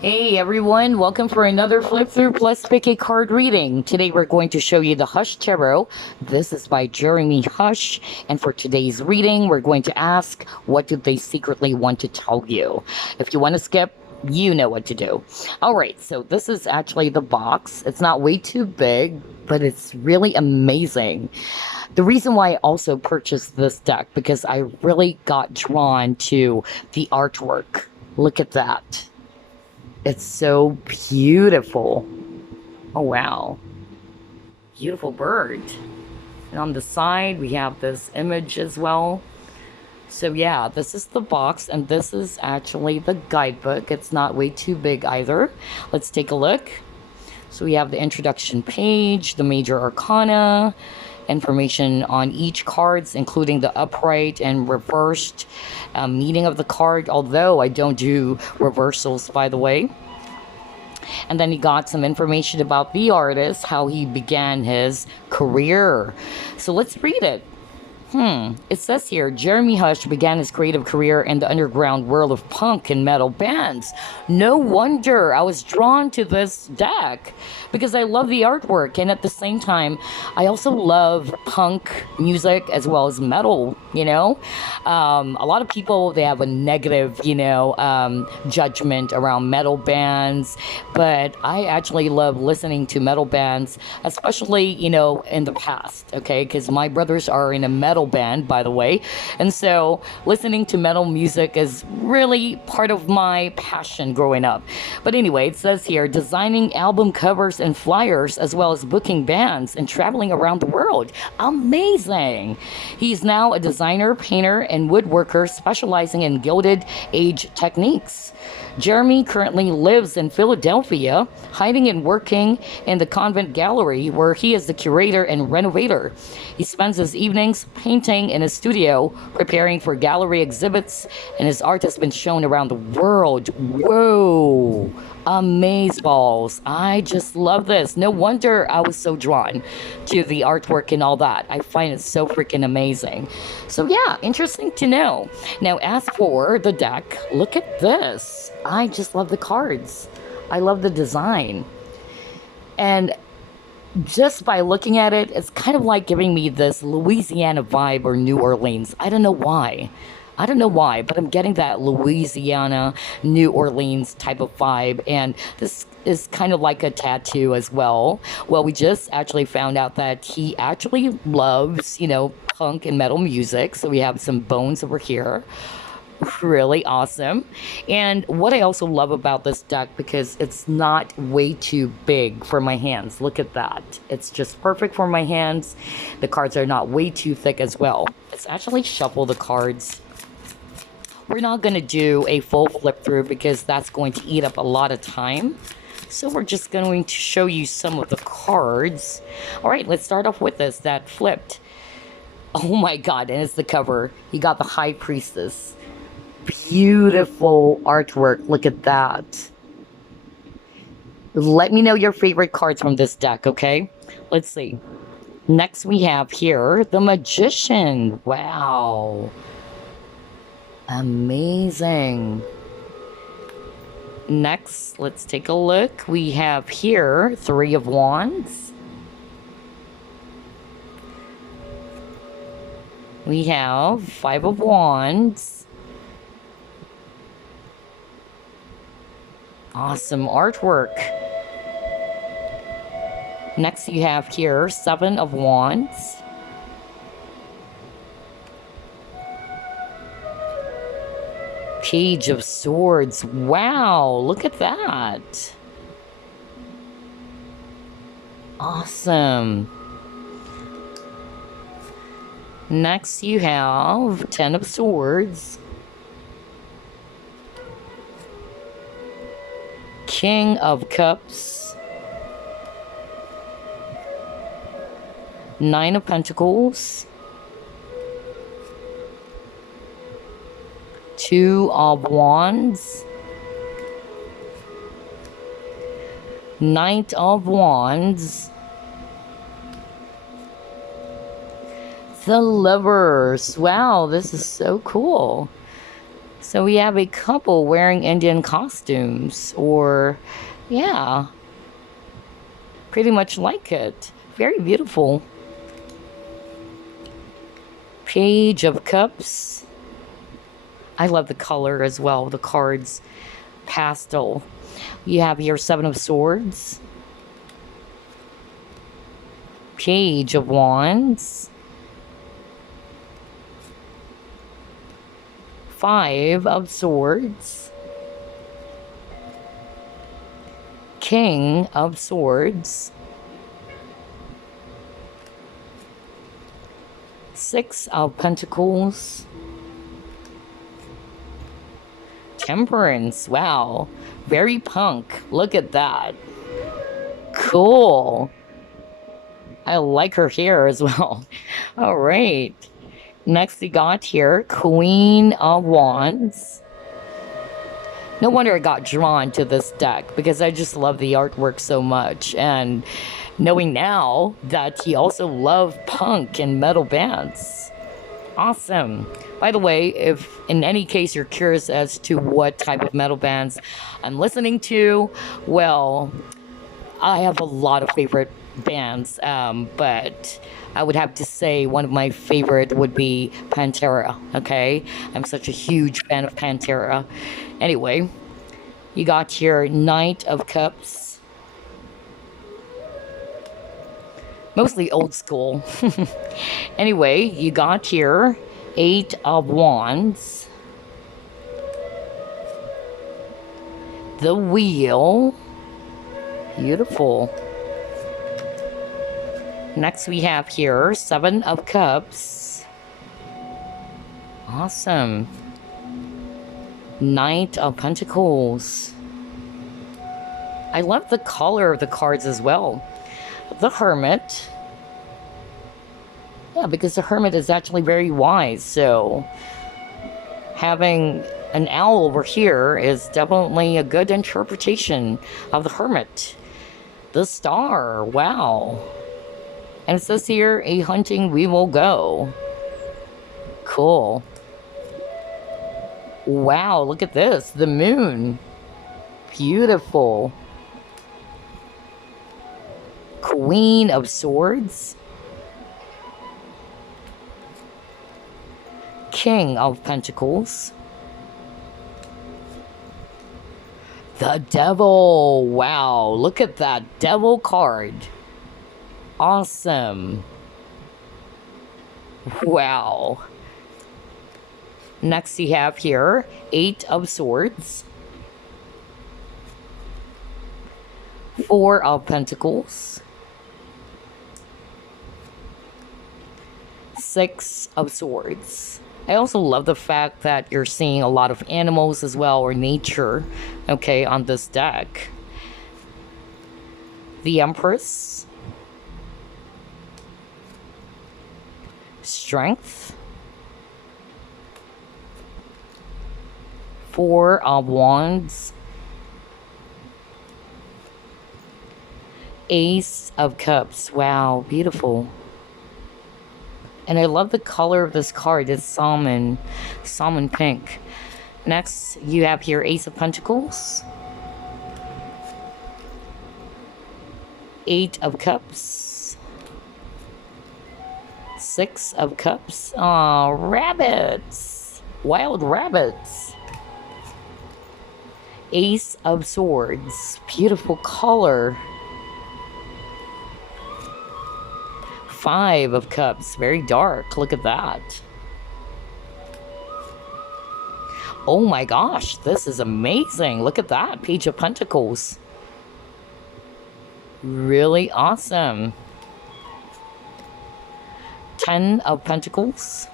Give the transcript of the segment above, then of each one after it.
Hey everyone, welcome for another flip through plus pick a card reading. Today we're going to show you the Hush Tarot. This is by Jeremy Hush, and for today's reading, we're going to ask, what do they secretly want to tell you? If you want to skip, you know what to do. All right, so this is actually the box. It's not way too big, but it's really amazing. The reason why I also purchased this deck because I really got drawn to the artwork. Look at that. It's so beautiful. Oh, wow. Beautiful bird. And on the side, we have this image as well. So yeah, this is the box, and this is actually the guidebook. It's not way too big either. Let's take a look. So we have the introduction page, the major arcana, information on each cards, including the upright and reversed meaning of the card, although I don't do reversals, by the way. And then he got some information about the artist, how he began his career. So let's read it. It says here, Jeremy Hush began his creative career in the underground world of punk and metal bands. No wonder I was drawn to this deck because I love the artwork, and at the same time, I also love punk music as well as metal, a lot of people, they have a negative, judgment around metal bands, but I actually love listening to metal bands, especially, in the past, okay, because my brothers are in a metal band, by the way, and so listening to metal music is really part of my passion growing up. But anyway, it says here, designing album covers and flyers, as well as booking bands and traveling around the world. Amazing. He's now a designer, painter, and woodworker specializing in Gilded Age techniques. Jeremy currently lives in Philadelphia, hiding and working in the Convent Gallery, where he is the curator and renovator. He spends his evenings painting in his studio, preparing for gallery exhibits, and his art has been shown around the world. Whoa! Amazeballs. I just love this. No wonder I was so drawn to the artwork and all that. I find it so freaking amazing. So yeah, interesting to know. Now, as for the deck, look at this. I just love the cards. I love the design. And just by looking at it, it's kind of like giving me this Louisiana vibe or New Orleans. I don't know why. But I'm getting that Louisiana, New Orleans type of vibe. And this is kind of like a tattoo as well. Well, we just actually found out that he actually loves, punk and metal music. So we have some bones over here. Really awesome. And what I also love about this deck, because it's not way too big for my hands. Look at that. It's just perfect for my hands. The cards are not way too thick as well. Let's actually shuffle the cards. We're not going to do a full flip through because that's going to eat up a lot of time. So we're just going to show you some of the cards. All right, let's start off with this, that flipped. Oh my God, and it's the cover. You got the High Priestess. Beautiful artwork. Look at that. Let me know your favorite cards from this deck, okay? Let's see. Next we have here the Magician. Wow. Amazing. Next, let's take a look. We have here Three of Wands. We have Five of Wands. Awesome artwork. Next you have here Seven of Wands. Page of Swords. Wow, look at that. Awesome. Next you have Ten of Swords. King of Cups. Nine of Pentacles. Two of Wands. Knight of Wands. The Lovers. Wow, this is so cool. So we have a couple wearing Indian costumes, or yeah, pretty much like it. Very beautiful. Page of Cups. I love the color as well, the cards. Pastel. You have here Seven of Swords. Page of Wands. Five of Swords. King of Swords. Six of Pentacles. Temperance. Wow. Very punk. Look at that. Cool. I like her hair as well. All right. Next we got here Queen of Wands. No wonder I got drawn to this deck because I just love the artwork so much. And knowing now that he also loved punk and metal bands. Awesome. By the way, if in any case you're curious as to what type of metal bands I'm listening to, well, I have a lot of favorite bands, but I would have to say one of my favorite would be Pantera, okay? I'm such a huge fan of Pantera. Anyway, you got here Knight of Cups. Mostly old school. Anyway, you got here Eight of Wands. The Wheel. Beautiful. Next we have here Seven of Cups. Awesome. Knight of Pentacles. I love the color of the cards as well. The Hermit. Yeah, because the Hermit is actually very wise, so having an owl over here is definitely a good interpretation of the Hermit. The Star. Wow. And it says here, a hunting we will go. Cool. Wow, look at this. The Moon. Beautiful. Queen of Swords. King of Pentacles. The Devil. Wow, look at that Devil card. Awesome. Wow. Next you have here Eight of Swords. Four of Pentacles. Six of Swords. I also love the fact that you're seeing a lot of animals as well, or nature, okay, on this deck. The Empress. Strength. Four of Wands. Ace of Cups. Wow, beautiful. And I love the color of this card. It's salmon pink. Next, you have here Ace of Pentacles. Eight of Cups. Six of Cups. Aw, rabbits. Wild rabbits. Ace of Swords. Beautiful color. Five of Cups. Very dark. Look at that. Oh my gosh, this is amazing. Look at that. Page of Pentacles. Really awesome. Ten of Pentacles.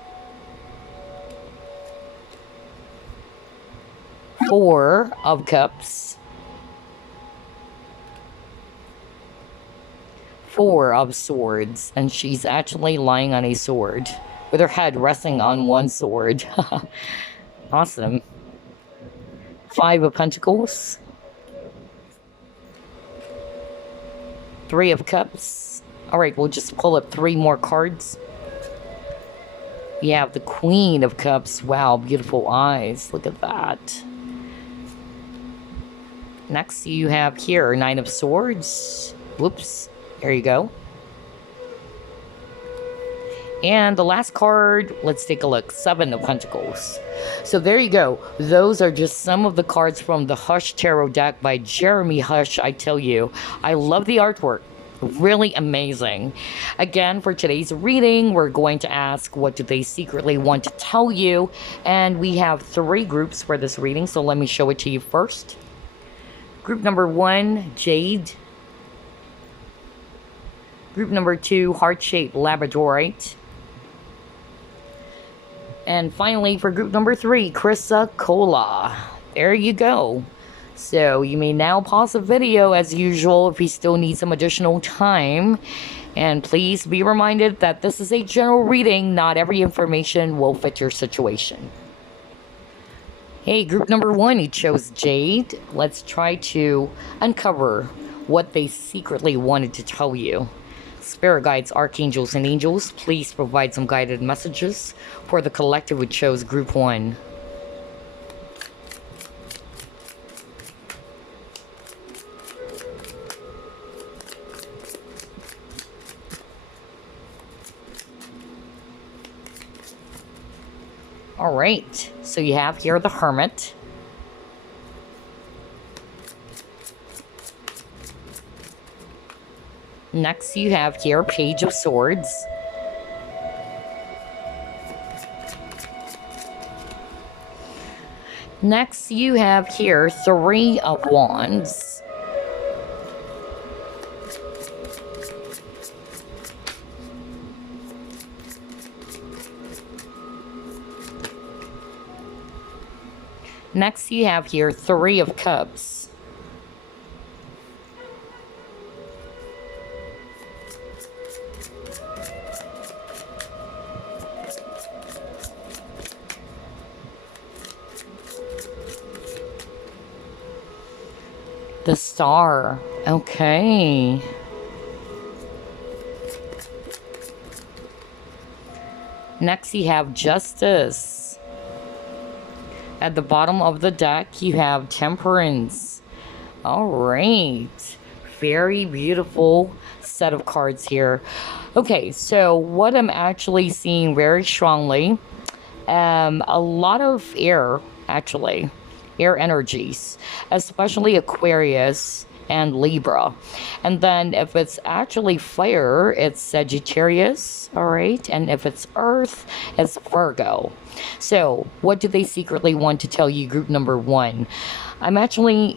Four of Cups. Four of Swords, and she's actually lying on a sword with her head resting on one sword. Awesome. Five of Pentacles. Three of Cups. All right, we'll just pull up three more cards. You have the Queen of Cups. Wow, beautiful eyes. Look at that. Next, you have here Nine of Swords. Whoops. There you go. And the last card, let's take a look. Seven of Pentacles. So there you go. Those are just some of the cards from the Hush Tarot deck by Jeremy Hush. I tell you, I love the artwork. Really amazing. Again, for today's reading, we're going to ask, what do they secretly want to tell you? And we have 3 groups for this reading, so let me show it to you first. Group number 1, Jade. Group number 2, Heart-Shaped Labradorite. And finally, for group number 3, Chrysocolla. There you go. So you may now pause the video as usual if you still need some additional time. And please be reminded that this is a general reading. Not every information will fit your situation. Hey, group number 1, you chose Jade. Let's try to uncover what they secretly wanted to tell you. Spirit guides, archangels, and angels, please provide some guided messages for the collective who chose group 1. All right, so you have here the Hermit. Next, you have here Page of Swords. Next, you have here 3 of Wands. Next, you have here 3 of Cups. The Star. Okay. Next, you have Justice. At the bottom of the deck, you have Temperance. All right. Very beautiful set of cards here. Okay, so what I'm actually seeing very strongly, a lot of air, actually. Air energies, especially Aquarius and Libra. And then if it's actually fire, it's Sagittarius, all right? And if it's earth, it's Virgo. So what do they secretly want to tell you, group number 1? I'm actually,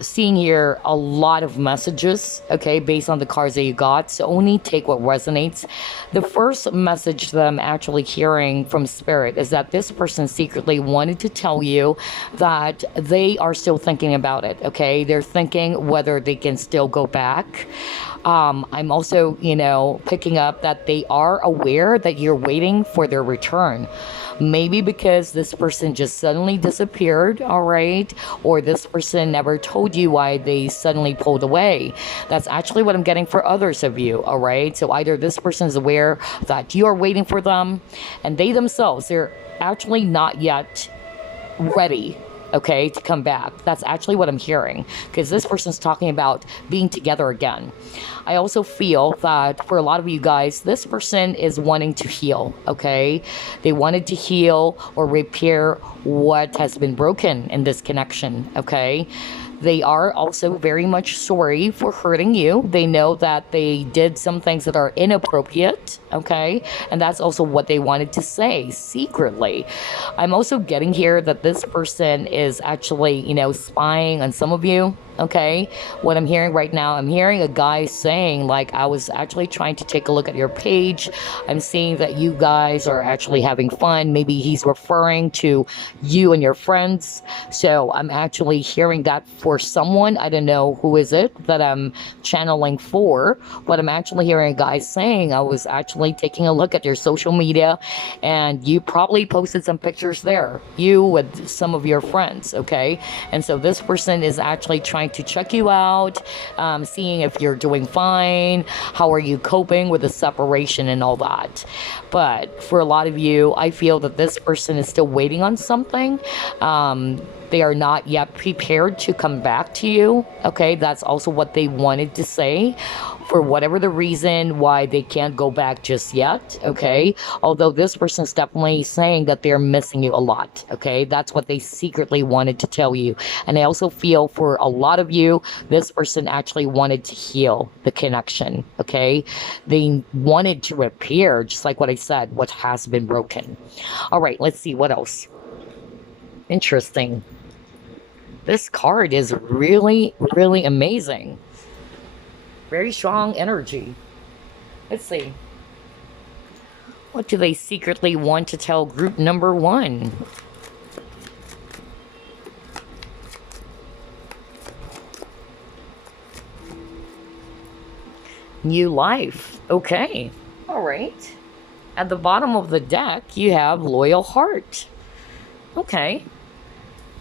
seeing here a lot of messages, okay, based on the cards that you got, so only take what resonates. The first message that I'm actually hearing from Spirit is that this person secretly wanted to tell you that they are still thinking about it, okay? They're thinking whether they can still go back. I'm also, picking up that they are aware that you're waiting for their return. Maybe because this person just suddenly disappeared, all right? Or this person never told you why they suddenly pulled away. That's actually what I'm getting for others of you, all right? So either this person is aware that you are waiting for them, and they themselves, they're actually not yet ready, okay, to come back. That's actually what I'm hearing, because this person's talking about being together again. I also feel that for a lot of you guys, this person is wanting to heal, okay? They wanted to heal or repair what has been broken in this connection, okay? They are also very much sorry for hurting you. They know that they did some things that are inappropriate, okay? And that's also what they wanted to say secretly. I'm also getting here that this person is actually, spying on some of you, okay? What I'm hearing right now, I'm hearing a guy saying, like, I was actually trying to take a look at your page. I'm seeing that you guys are actually having fun. Maybe he's referring to you and your friends. So I'm actually hearing that for someone. I don't know who is it that I'm channeling for, but I'm actually hearing a guy saying, I was actually taking a look at your social media and you probably posted some pictures there, you with some of your friends, okay? And so this person is actually trying wanted to check you out, seeing if you're doing fine, how are you coping with the separation and all that. But for a lot of you, I feel that this person is still waiting on something. They are not yet prepared to come back to you. Okay, that's also what they wanted to say, for whatever the reason why they can't go back just yet. Okay, although this person is definitely saying that they're missing you a lot. Okay, that's what they secretly wanted to tell you. And I also feel for a lot of you, this person actually wanted to heal the connection. Okay, they wanted to repair, just like what I said, what has been broken. All right, let's see what else. Interesting. This card is really, really amazing. Very strong energy. Let's see. What do they secretly want to tell group number 1? New life. Okay. All right. At the bottom of the deck, you have loyal heart. Okay.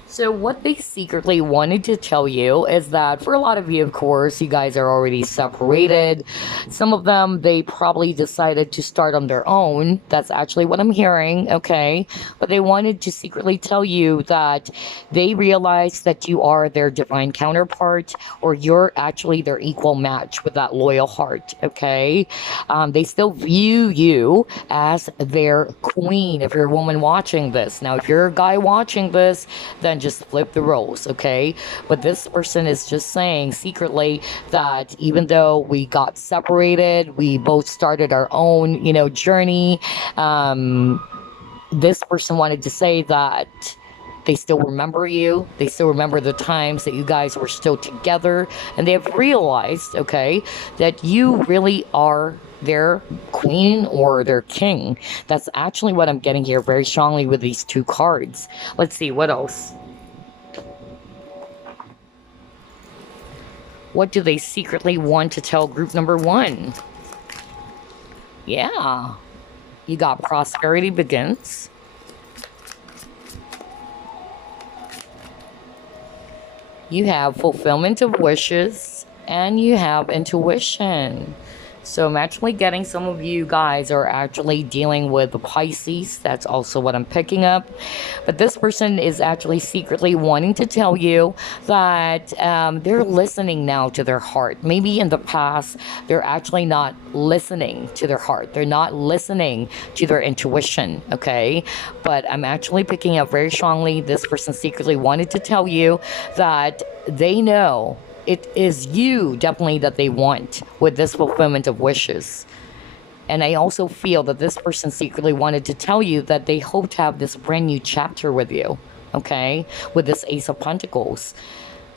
So what they secretly wanted to tell you is that for a lot of you, of course, you guys are already separated. Some of them, they probably decided to start on their own. That's actually what I'm hearing, okay? But they wanted to secretly tell you that they realize that you are their divine counterpart, or you're actually their equal match with that loyal heart, okay? They still view you as their queen if you're a woman watching this. Now, if you're a guy watching this, then just flip the roles, okay? But this person is just saying secretly that even though we got separated, we both started our own, journey. This person wanted to say that they still remember you. They still remember the times that you guys were still together, and they have realized, okay, that you really are their queen or their king. That's actually what I'm getting here very strongly with these 2 cards. Let's see what else. What do they secretly want to tell group number 1? Yeah. You got prosperity begins. You have fulfillment of wishes. And you have intuition. So I'm actually getting some of you guys are actually dealing with the Pisces. That's also what I'm picking up. But this person is actually secretly wanting to tell you that they're listening now to their heart. Maybe in the past, they're actually not listening to their heart. They're not listening to their intuition, okay? But I'm actually picking up very strongly, this person secretly wanted to tell you that they know it is you definitely that they want with this fulfillment of wishes. And I also feel that this person secretly wanted to tell you that they hope to have this brand new chapter with you, okay? With this Ace of Pentacles.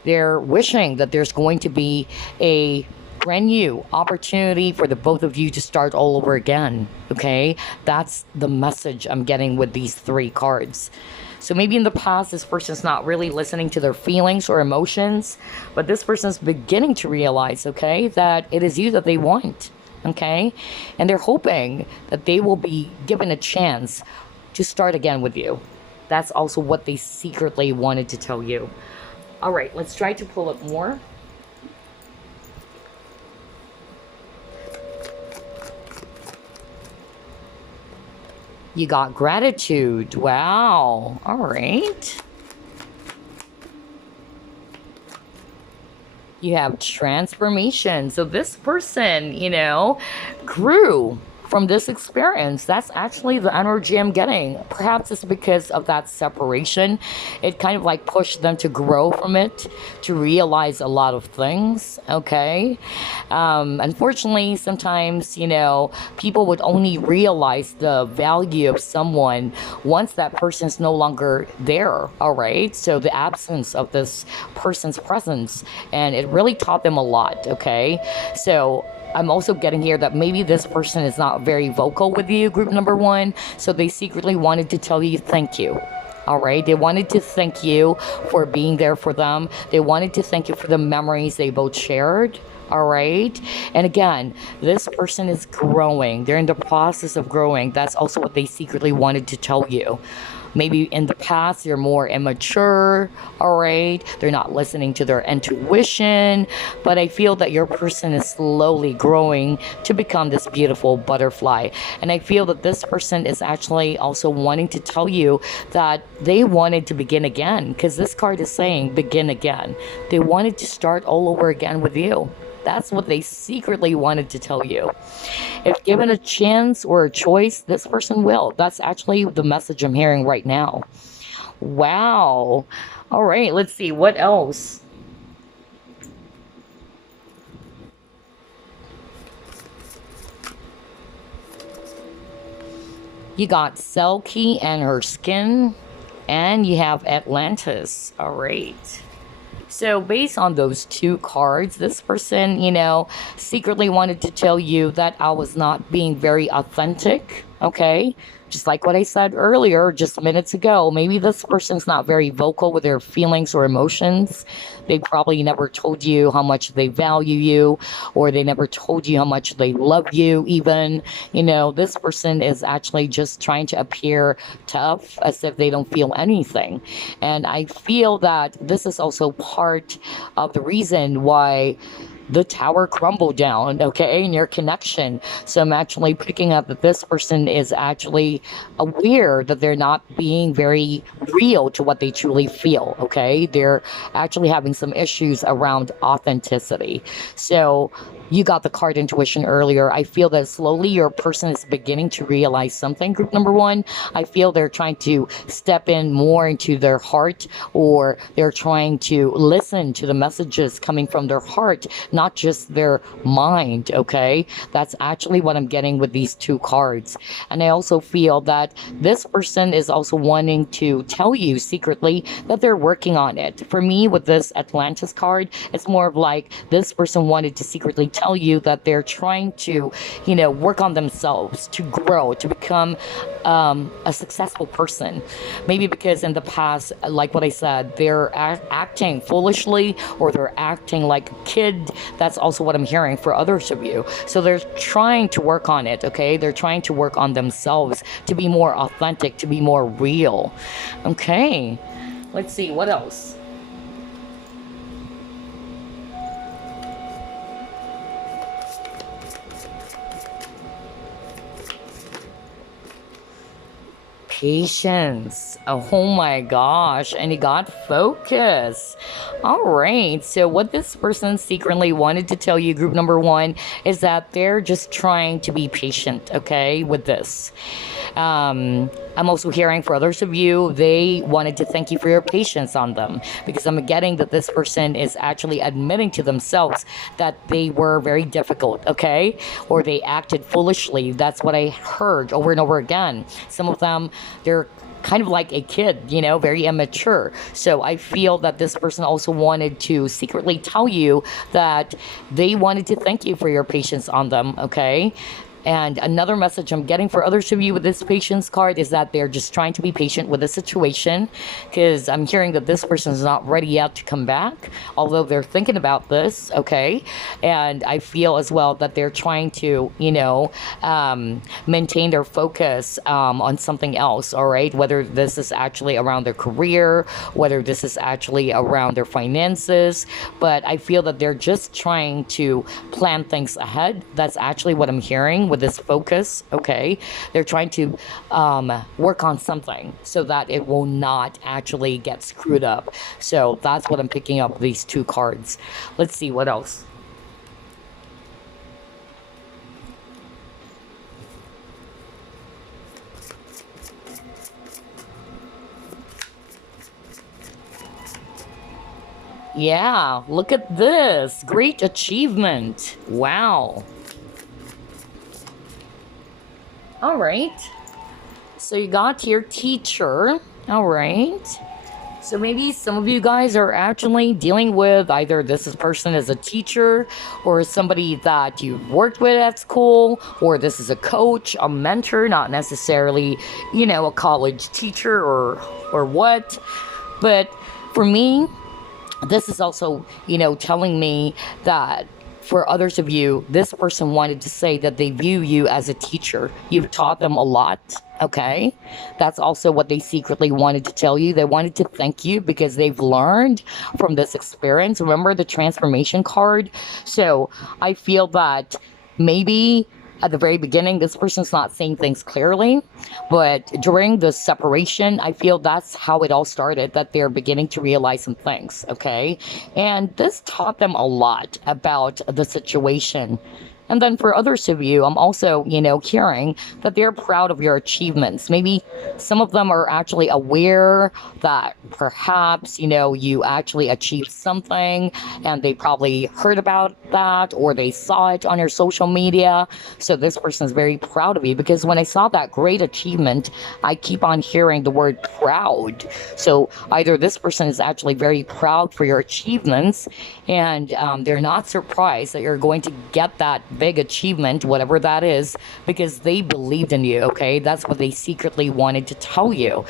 They're wishing that there's going to be a brand new opportunity for the both of you to start all over again, okay? That's the message I'm getting with these 3 cards. So maybe in the past, this person's not really listening to their feelings or emotions, but this person's beginning to realize, okay, that it is you that they want, okay? And they're hoping that they will be given a chance to start again with you. That's also what they secretly wanted to tell you. All right, let's try to pull up more. You got gratitude. Wow. All right. You have transformation. So this person, grew from this experience. That's actually the energy I'm getting. Perhaps it's because of that separation. It kind of like pushed them to grow from it, to realize a lot of things, okay? Unfortunately, sometimes, people would only realize the value of someone once that person's no longer there, all right? So the absence of this person's presence, and it really taught them a lot, okay? So I'm also getting here that maybe this person is not very vocal with you, group number 1, so they secretly wanted to tell you thank you. All right, they wanted to thank you for being there for them. They wanted to thank you for the memories they both shared. All right, and again, this person is growing. They're in the process of growing. That's also what they secretly wanted to tell you. Maybe in the past they're more immature, all right? They're not listening to their intuition, but I feel that your person is slowly growing to become this beautiful butterfly. And I feel that this person is actually also wanting to tell you that they wanted to begin again, because this card is saying begin again. They wanted to start all over again with you. That's what they secretly wanted to tell you. If given a chance or a choice, this person will. That's actually the message I'm hearing right now. Wow. All right, let's see. What else? You got Selkie and her skin, and you have Atlantis. All right. So, based on those two cards, this person, secretly wanted to tell you that I was not being very authentic, okay? Just like what I said earlier, just minutes ago, maybe this person's not very vocal with their feelings or emotions. They probably never told you how much they value you, or they never told you how much they love you, even. This person is actually just trying to appear tough as if they don't feel anything. And I feel that this is also part of the reason why the tower crumbled down, okay, in your connection. So I'm actually picking up that this person is actually aware that they're not being very real to what they truly feel, okay? They're actually having some issues around authenticity. So you got the card intuition earlier. I feel that slowly your person is beginning to realize something. Group number one, I feel they're trying to step in more into their heart, or they're trying to listen to the messages coming from their heart, not just their mind, okay? That's actually what I'm getting with these two cards. And I also feel that this person is also wanting to tell you secretly that they're working on it. For me, with this Atlantis card, it's more of like this person wanted to secretly tell you that they're trying to, work on themselves, to grow, to become a successful person. Maybe because in the past, like what I said, they're acting foolishly, or they're acting like a kid. That's also what I'm hearing for others of you. So they're trying to work on it, okay? They're trying to work on themselves to be more authentic, to be more real. Okay, let's see, what else? Patience. Oh my gosh. And you got focus. All right. So, what this person secretly wanted to tell you, group number one, is that they're just trying to be patient, okay, with this. I'm also hearing for others of you, they wanted to thank you for your patience on them, because I'm getting that this person is actually admitting to themselves that they were very difficult, okay? Or they acted foolishly. That's what I heard over and over again. Some of them, they're kind of like a kid, very immature. So I feel that this person also wanted to secretly tell you that they wanted to thank you for your patience on them, okay? And another message I'm getting for others of you with this patience card is that they're just trying to be patient with the situation, because I'm hearing that this person is not ready yet to come back, although they're thinking about this, okay? And I feel as well that they're trying to, maintain their focus on something else, all right? Whether this is actually around their career, whether this is actually around their finances, but I feel that they're just trying to plan things ahead. That's actually what I'm hearing with this focus, okay? They're trying to work on something so that it will not actually get screwed up. So that's what I'm picking up, these two cards. Let's see what else. Yeah, look at this. Great achievement. Wow. All right. So you got your teacher. All right. So maybe some of you guys are actually dealing with either this person as a teacher, or somebody that you've worked with at school, or this is a coach, a mentor, not necessarily, a college teacher or what. But for me, this is also, telling me that for others of you, this person wanted to say that they view you as a teacher. You've taught them a lot, Okay, that's also what they secretly wanted to tell you. They wanted to thank you because they've learned from this experience. Remember the transformation card? So I feel that maybe at the very beginning, this person's not saying things clearly, but during the separation, I feel that's how it all started, that they're beginning to realize some things. Okay, and this taught them a lot about the situation. And then for others of you, I'm also, hearing that they're proud of your achievements. Maybe some of them are actually aware that perhaps, you actually achieved something and they probably heard about that or they saw it on your social media. So this person is very proud of you because when I saw that great achievement, I keep on hearing the word proud. So either this person is actually very proud for your achievements and they're not surprised that you're going to get that big achievement, whatever that is, because they believed in you. Okay, that's what they secretly wanted to tell you.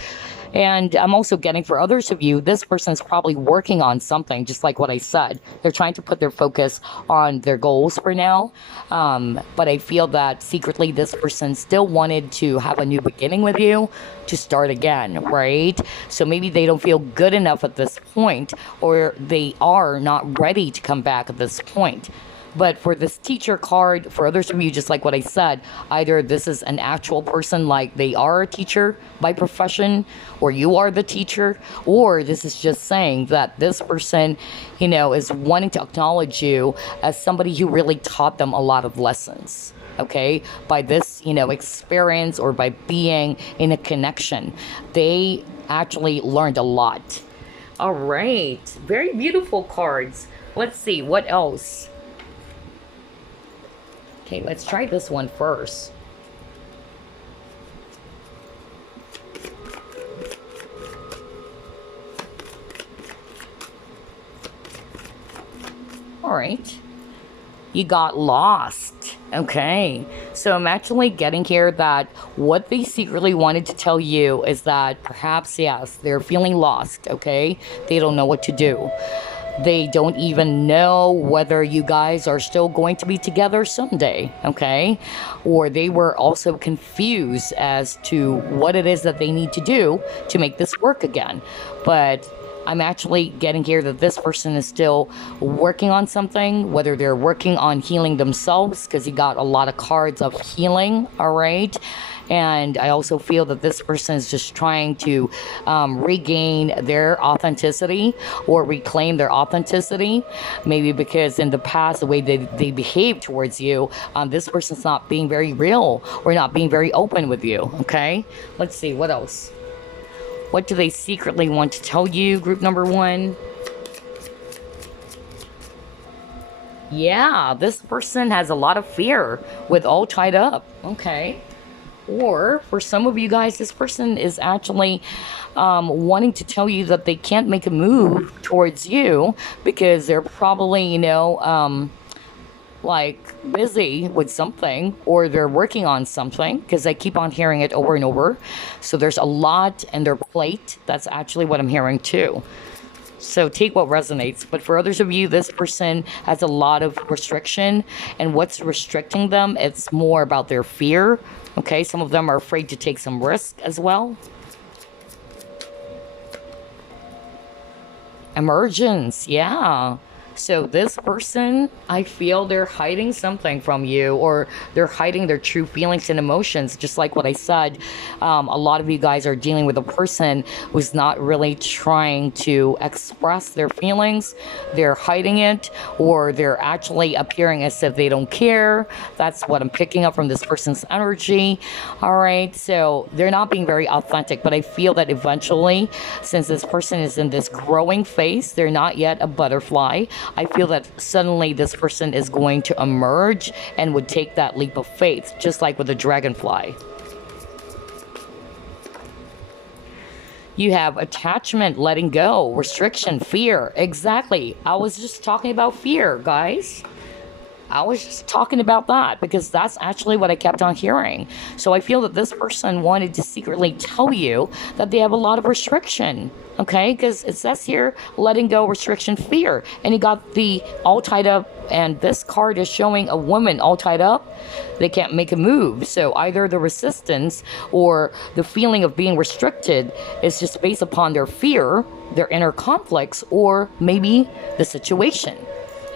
And I'm also getting for others of you, this person is probably working on something, just like what I said. They're trying to put their focus on their goals for now. But I feel that secretly this person still wanted to have a new beginning with you, to start again, right? So maybe they don't feel good enough at this point, or they are not ready to come back at this point. But for this teacher card, for others of you, just like what I said, either this is an actual person, like they are a teacher by profession, or you are the teacher, or this is just saying that this person, is wanting to acknowledge you as somebody who really taught them a lot of lessons. Okay, by this, experience or by being in a connection, they actually learned a lot. All right, very beautiful cards. Let's see, what else? Okay, let's try this one first. All right. You got lost. Okay. So I'm actually getting here that what they secretly wanted to tell you is that perhaps, yes, they're feeling lost. Okay. They don't know what to do. They don't even know whether you guys are still going to be together someday, okay? Or they were also confused as to what it is that they need to do to make this work again. But I'm actually getting here that this person is still working on something, whether they're working on healing themselves, because you got a lot of cards of healing, all right? And I also feel that this person is just trying to regain their authenticity or reclaim their authenticity. Maybe because in the past, the way they behave towards you, this person's not being very real or not being very open with you, okay? Let's see, what else? What do they secretly want to tell you, group number one? Yeah, this person has a lot of fear with all tied up, okay? Or for some of you guys, this person is actually wanting to tell you that they can't make a move towards you because they're probably, like busy with something, or they're working on something, because I keep on hearing it over and over. So there's a lot in their plate. That's actually what I'm hearing too. So take what resonates. But for others of you, this person has a lot of restriction. And what's restricting them, it's more about their fear. Okay, some of them are afraid to take some risk as well. Emergence, yeah. So this person, I feel they're hiding something from you, or they're hiding their true feelings and emotions. Just like what I said, a lot of you guys are dealing with a person who's not really trying to express their feelings. They're hiding it, or they're actually appearing as if they don't care. That's what I'm picking up from this person's energy. All right, so they're not being very authentic, but I feel that eventually, since this person is in this growing phase, they're not yet a butterfly. I feel that suddenly this person is going to emerge and would take that leap of faith, just like with the dragonfly. You have attachment, letting go, restriction, fear. Exactly. I was just talking about fear, guys. I was just talking about that because that's actually what I kept on hearing. So I feel that this person wanted to secretly tell you that they have a lot of restriction. Okay, because it says here, letting go, restriction, fear. And you got the all tied up, and this card is showing a woman all tied up. They can't make a move. So either the resistance or the feeling of being restricted is just based upon their fear, their inner conflicts, or maybe the situation,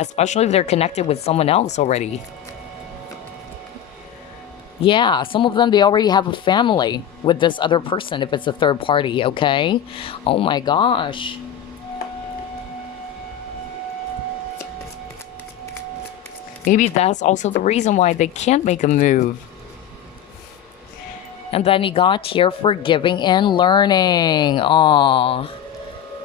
especially if they're connected with someone else already. Yeah, some of them, they already have a family with this other person if it's a third party, okay? Oh my gosh. Maybe that's also the reason why they can't make a move. And then he got here forgiving and learning. Aww.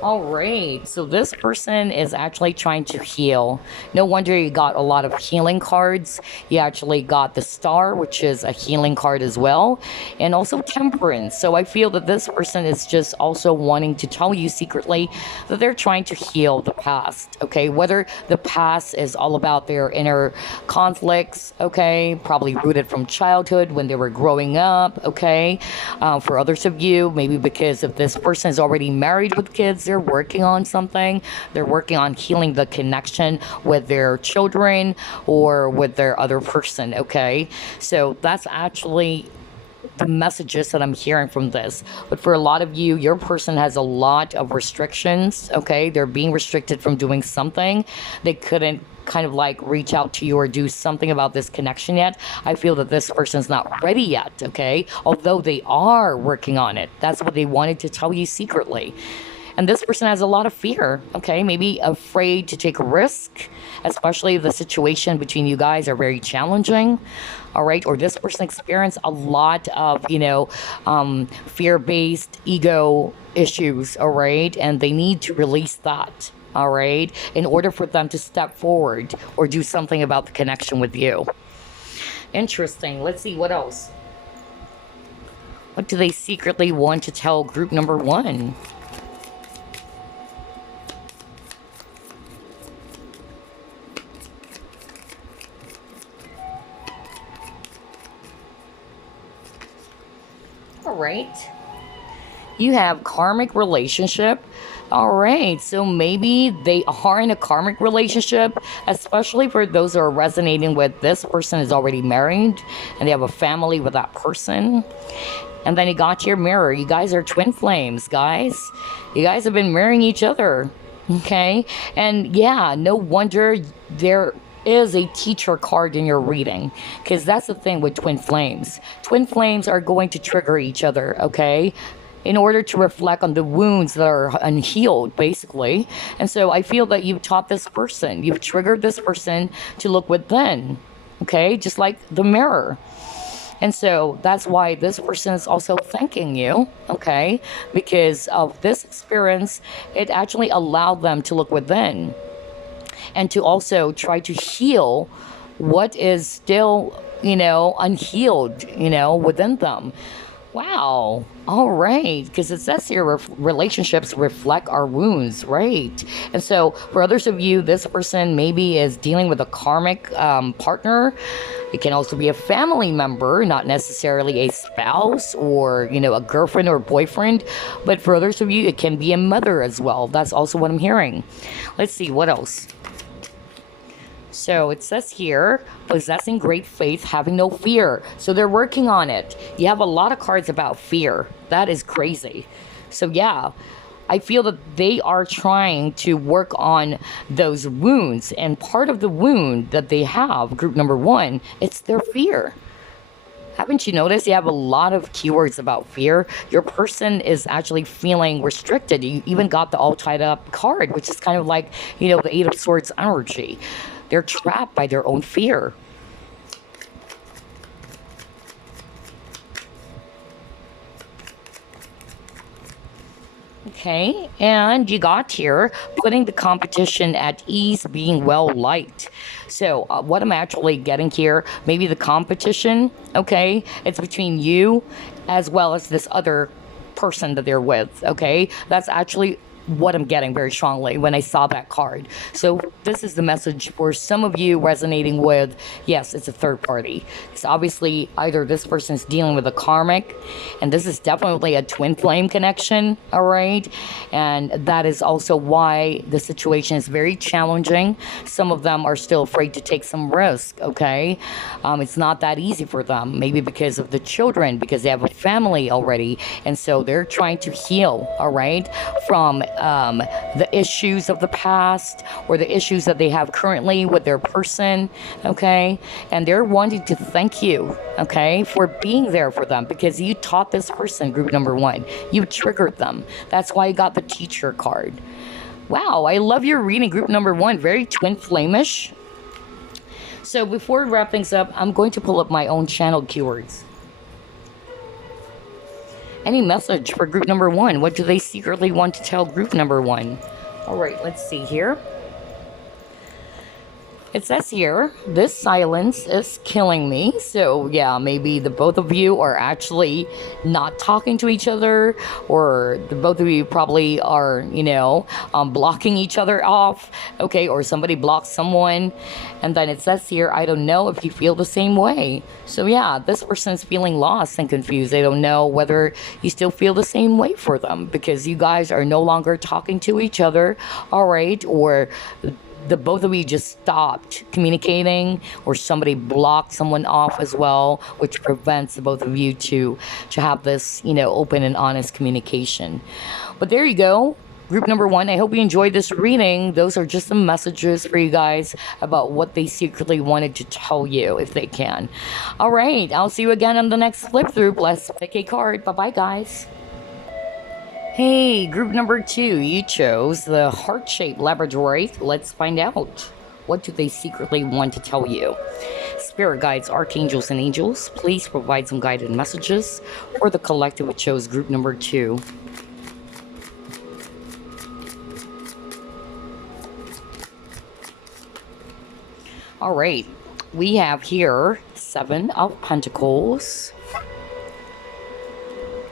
All right, so this person is actually trying to heal. No wonder you got a lot of healing cards. You actually got the Star, which is a healing card as well, and also Temperance. So I feel that this person is just also wanting to tell you secretly that they're trying to heal the past, okay? Whether the past is all about their inner conflicts, okay? Probably rooted from childhood when they were growing up, okay? For others of you, maybe because if this person is already married with kids, they're working on something. They're working on healing the connection with their children or with their other person, okay? So that's actually the messages that I'm hearing from this. But for a lot of you, your person has a lot of restrictions, okay? They're being restricted from doing something. They couldn't kind of like reach out to you or do something about this connection yet. I feel that this person's not ready yet, okay? Although they are working on it. That's what they wanted to tell you secretly. And this person has a lot of fear, okay? Maybe afraid to take a risk, especially if the situation between you guys are very challenging, all right? Or this person experienced a lot of, fear-based ego issues, all right? And they need to release that, all right? In order for them to step forward or do something about the connection with you. Interesting. Let's see, what else? What do they secretly want to tell group number 1? All right. You have karmic relationship. All right. So maybe they are in a karmic relationship, especially for those who are resonating with this person is already married and they have a family with that person. And then you got your mirror. You guys are twin flames, guys. You guys have been marrying each other. Okay. And yeah, no wonder there is a teacher card in your reading, because that's the thing with twin flames. Twin flames are going to trigger each other, okay, in order to reflect on the wounds that are unhealed, basically. And so I feel that you've taught this person, you've triggered this person to look within, okay, just like the mirror. And so that's why this person is also thanking you, okay, because of this experience. It actually allowed them to look within and to also try to heal what is still, unhealed, within them. Wow. All right. Because it says here, relationships reflect our wounds, right? And so for others of you, this person maybe is dealing with a karmic partner. It can also be a family member, not necessarily a spouse or, a girlfriend or boyfriend. But for others of you, it can be a mother as well. That's also what I'm hearing. Let's see, what else? So it says here, possessing great faith, having no fear. So they're working on it. You have a lot of cards about fear. That is crazy. So yeah, I feel that they are trying to work on those wounds. And part of the wound that they have, group number 1, it's their fear. Haven't you noticed you have a lot of keywords about fear? Your person is actually feeling restricted. You even got the all tied up card, which is kind of like, the 8 of Swords energy. They're trapped by their own fear. Okay, and you got here, putting the competition at ease, being well liked. So what I'm actually getting here, maybe the competition, okay, it's between you as well as this other person that they're with, okay? That's actually what I'm getting very strongly when I saw that card. So this is the message for some of you resonating with, yes, it's a third party. It's obviously either this person's dealing with a karmic, and this is definitely a twin flame connection, all right? And that is also why the situation is very challenging. Some of them are still afraid to take some risk, okay? It's not that easy for them, maybe because of the children, because they have a family already, and so they're trying to heal, all right, from the issues of the past or the issues that they have currently with their person, okay? And they're wanting to thank you, okay, for being there for them, because you taught this person, group number 1. You triggered them. That's why you got the teacher card. Wow, I love your reading, group number 1. Very twin flamish. So before we wrap things up, I'm going to pull up my own channel keywords. Any message for group number 1? What do they secretly want to tell group number 1? All right, let's see here. It says here, this silence is killing me. So yeah, maybe the both of you are actually not talking to each other, or the both of you probably are, blocking each other off, okay, or somebody blocks someone. And then it says here, I don't know if you feel the same way. So yeah, this person is feeling lost and confused. They don't know whether you still feel the same way for them, because you guys are no longer talking to each other, all right, or the both of you just stopped communicating, or somebody blocked someone off as well, which prevents the both of you to have this, open and honest communication. But there you go. Group number 1, I hope you enjoyed this reading. Those are just some messages for you guys about what they secretly wanted to tell you, if they can. All right, I'll see you again on the next flip through. Let's pick a card. Bye-bye, guys. Hey, group number 2, you chose the heart-shaped Labradorite. Let's find out. What do they secretly want to tell you? Spirit guides, archangels, and angels, please provide some guided messages for the collective who chose group number 2. All right, we have here 7 of Pentacles.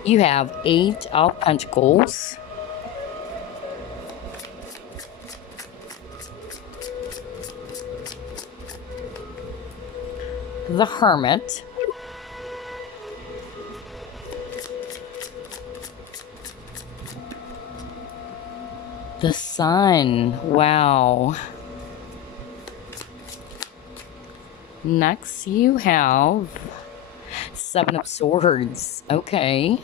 You have 8 of Pentacles. The Hermit. The Sun. Wow. Next you have 7 of Swords. Okay.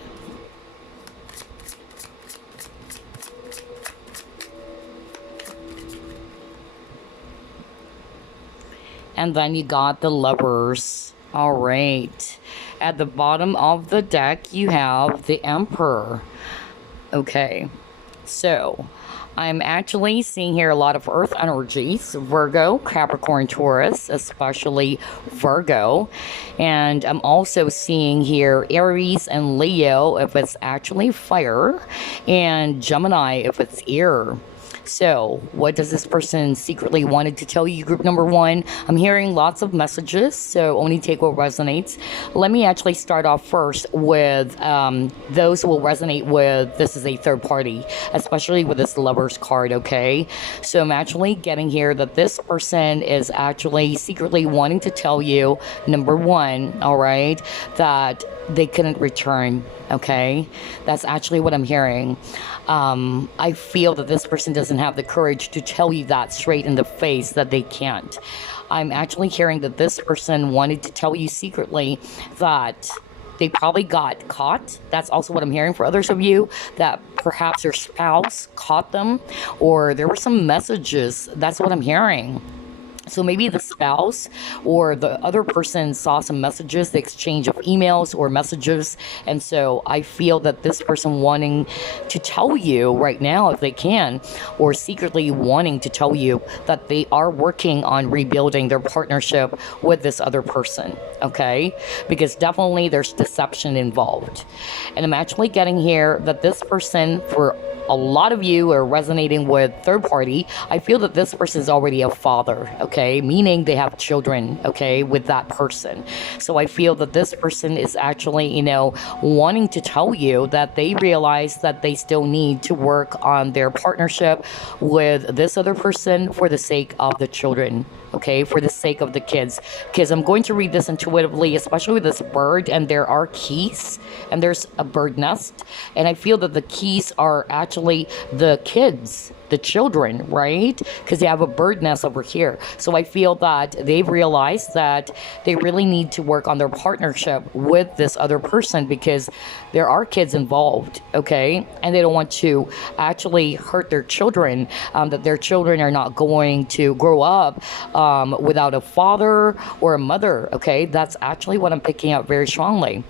And then you got the Lovers. All right. At the bottom of the deck, you have the Emperor. Okay. So, I'm actually seeing here a lot of earth energies, Virgo, Capricorn, Taurus, especially Virgo. And I'm also seeing here Aries and Leo if it's actually fire, and Gemini if it's air. So, what does this person secretly wanted to tell you, group number 1? I'm hearing lots of messages, so only take what resonates. Let me actually start off first with those who will resonate with this is a third party, especially with this Lover's card, okay? So I'm actually getting here that this person is actually secretly wanting to tell you, number 1, all right, that they couldn't return, okay? That's actually what I'm hearing. I feel that this person doesn't have the courage to tell you that straight in the face, that they can't. I'm actually hearing that this person wanted to tell you secretly that they probably got caught. That's also what I'm hearing for others of you, that perhaps their spouse caught them, or there were some messages. That's what I'm hearing. So maybe the spouse or the other person saw some messages, the exchange of emails or messages. And so I feel that this person wanting to tell you right now, if they can, or secretly wanting to tell you that they are working on rebuilding their partnership with this other person, okay? Because definitely there's deception involved. And I'm actually getting here that this person, for a lot of you are resonating with third party, I feel that this person is already a father, okay? okay, meaning they have children, okay, with that person. So I feel that this person is actually, wanting to tell you that they realize that they still need to work on their partnership with this other person for the sake of the children, okay, for the sake of the kids. Because I'm going to read this intuitively, especially with this bird, and there are keys, and there's a bird nest, and I feel that the keys are actually the kids, the children, right? Because they have a bird nest over here. So I feel that they've realized that they really need to work on their partnership with this other person, because there are kids involved, okay? And they don't want to actually hurt their children, that their children are not going to grow up without a father or a mother, okay? That's actually what I'm picking up very strongly.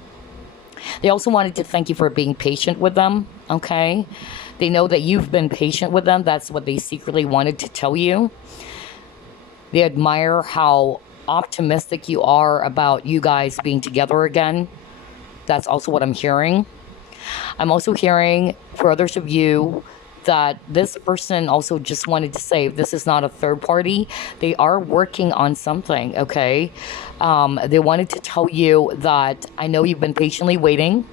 They also wanted to thank you for being patient with them, okay? They know that you've been patient with them. That's what they secretly wanted to tell you. They admire how optimistic you are about you guys being together again. That's also what I'm hearing. I'm also hearing for others of you that this person also just wanted to say, this is not a third party. They are working on something, okay? They wanted to tell you that I know you've been patiently waiting.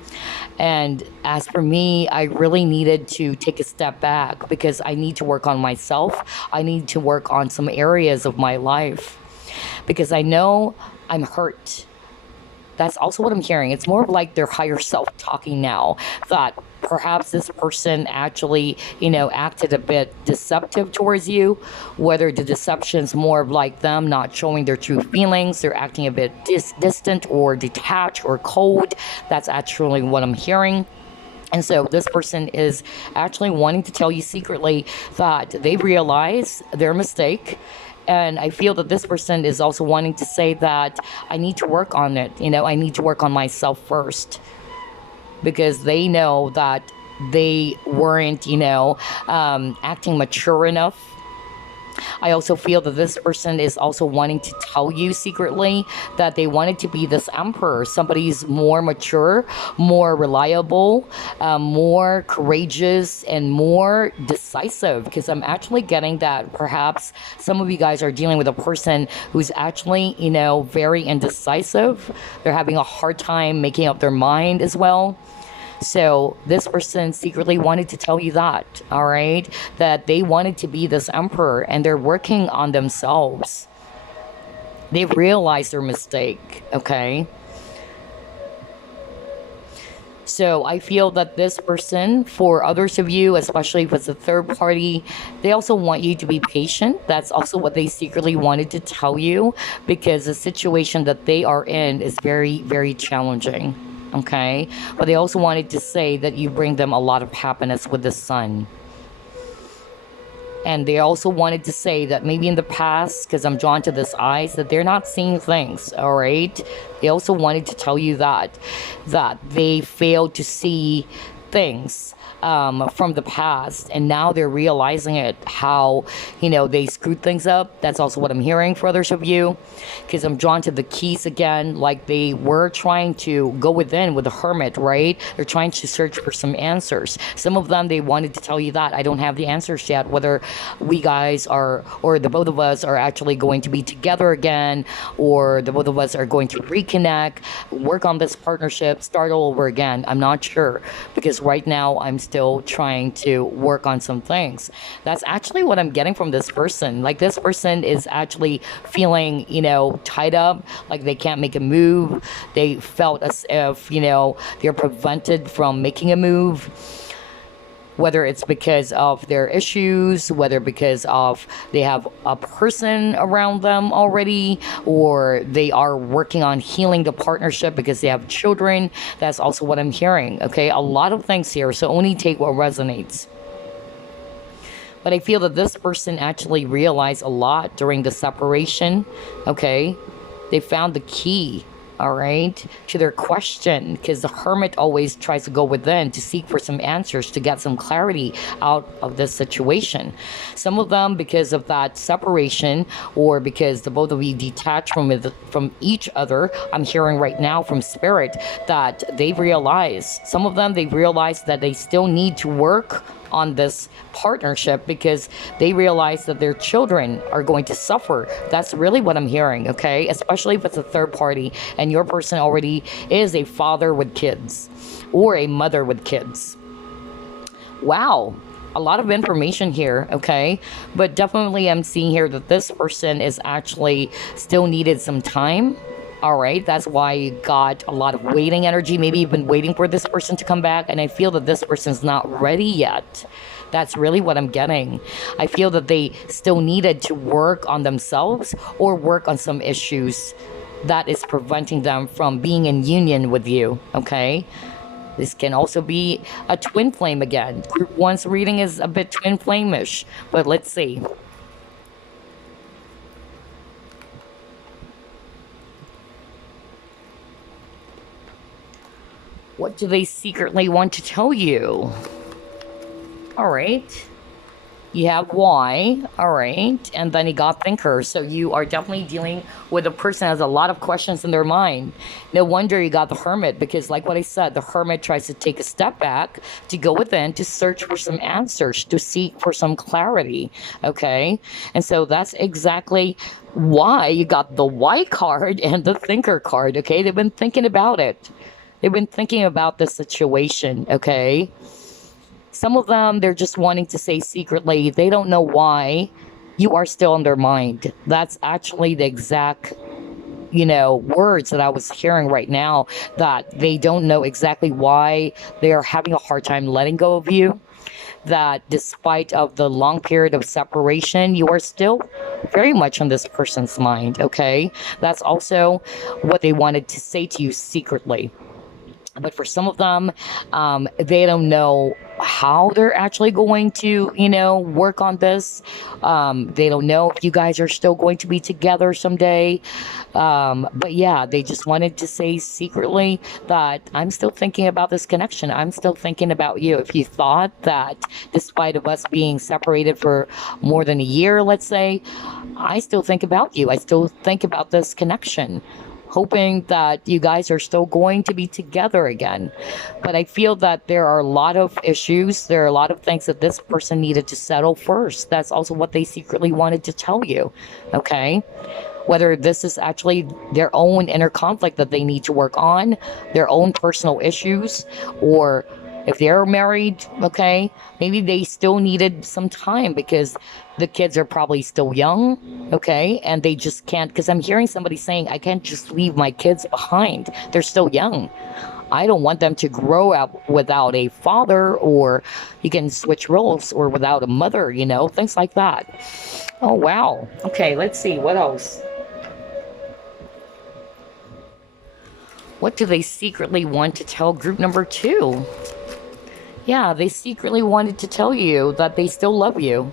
And as for me, I really needed to take a step back because I need to work on myself. I need to work on some areas of my life because I know I'm hurt. That's also what I'm hearing. It's more of like their higher self talking now, that perhaps this person actually, acted a bit deceptive towards you, whether the deception's more of like them not showing their true feelings, they're acting a bit distant or detached or cold. That's actually what I'm hearing. And so this person is actually wanting to tell you secretly that they realize their mistake. And I feel that this person is also wanting to say that I need to work on it. I need to work on myself first, because they know that they weren't, acting mature enough. I also feel that this person is also wanting to tell you secretly that they wanted to be this emperor, somebody's more mature, more reliable, more courageous, and more decisive. Because I'm actually getting that perhaps some of you guys are dealing with a person who's actually, very indecisive. They're having a hard time making up their mind as well. So this person secretly wanted to tell you that, all right, that they wanted to be this emperor and they're working on themselves. They've realized their mistake, okay? So I feel that this person, for others of you, especially if it's a third party, they also want you to be patient. That's also what they secretly wanted to tell you, because the situation that they are in is very, very challenging. Okay, but they also wanted to say that you bring them a lot of happiness with the sun. And they also wanted to say that maybe in the past, because I'm drawn to this eyes, that they're not seeing things, all right? They also wanted to tell you that they failed to see things from the past, and now they're realizing it, how they screwed things up. That's also what I'm hearing for others of you, because I'm drawn to the keys again, like they were trying to go within with the hermit, right? They're trying to search for some answers. Some of them, they wanted to tell you that I don't have the answers yet, whether we guys are, or the both of us are actually going to be together again, or the both of us are going to reconnect, work on this partnership, start all over again. I'm not sure, because right now I'm still trying to work on some things. That's actually what I'm getting from this person. Like, this person is actually feeling, tied up, like they can't make a move. They felt as if, they're prevented from making a move. Whether it's because of their issues, whether because of they have a person around them already, or they are working on healing the partnership because they have children. That's also what I'm hearing, okay? A lot of things here, so only take what resonates. But I feel that this person actually realized a lot during the separation, okay? They found the key, all right, to their question, because the hermit always tries to go within to seek for some answers, to get some clarity out of this situation. Some of them because of that separation, or because the both of you detached from each other. I'm hearing right now from spirit that they realize, some of them, they realize that they still need to work on this partnership because they realize that their children are going to suffer. That's really what I'm hearing, okay? Especially if it's a third party and your person already is a father with kids or a mother with kids. Wow, a lot of information here, okay? But definitely I'm seeing here that this person is actually still needed some time. All right, that's why you got a lot of waiting energy. Maybe you've been waiting for this person to come back, and I feel that this person's not ready yet. That's really what I'm getting. I feel that they still needed to work on themselves or work on some issues that is preventing them from being in union with you, okay? This can also be a twin flame again. Group 1's reading is a bit twin flame-ish, but let's see. What do they secretly want to tell you? All right. You have why. All right. And then you got thinker. So you are definitely dealing with a person that has a lot of questions in their mind. No wonder you got the hermit, because like what I said, the hermit tries to take a step back, to go within, to search for some answers, to seek for some clarity. Okay. And so that's exactly why you got the why card and the thinker card. Okay. They've been thinking about it. They've been thinking about the situation, okay? Some of them, they're just wanting to say secretly, they don't know why you are still on their mind. That's actually the exact, words that I was hearing right now, that they don't know exactly why they are having a hard time letting go of you. That despite of the long period of separation, you are still very much on this person's mind, okay? That's also what they wanted to say to you secretly. But for some of them, they don't know how they're actually going to, work on this. They don't know if you guys are still going to be together someday. But yeah, they just wanted to say secretly that I'm still thinking about this connection. I'm still thinking about you. If you thought that despite of us being separated for more than a year, let's say, I still think about you. I still think about this connection, hoping that you guys are still going to be together again. But I feel that there are a lot of issues. There are a lot of things that this person needed to settle first. That's also what they secretly wanted to tell you, okay? Whether this is actually their own inner conflict that they need to work on, their own personal issues, or if they're married, okay, maybe they still needed some time because the kids are probably still young, okay, and they just can't, because I'm hearing somebody saying, I can't just leave my kids behind. They're still young. I don't want them to grow up without a father, or you can switch roles, or without a mother, things like that. Oh, wow. Okay, let's see. What else? What do they secretly want to tell group number 2? Yeah, they secretly wanted to tell you that they still love you.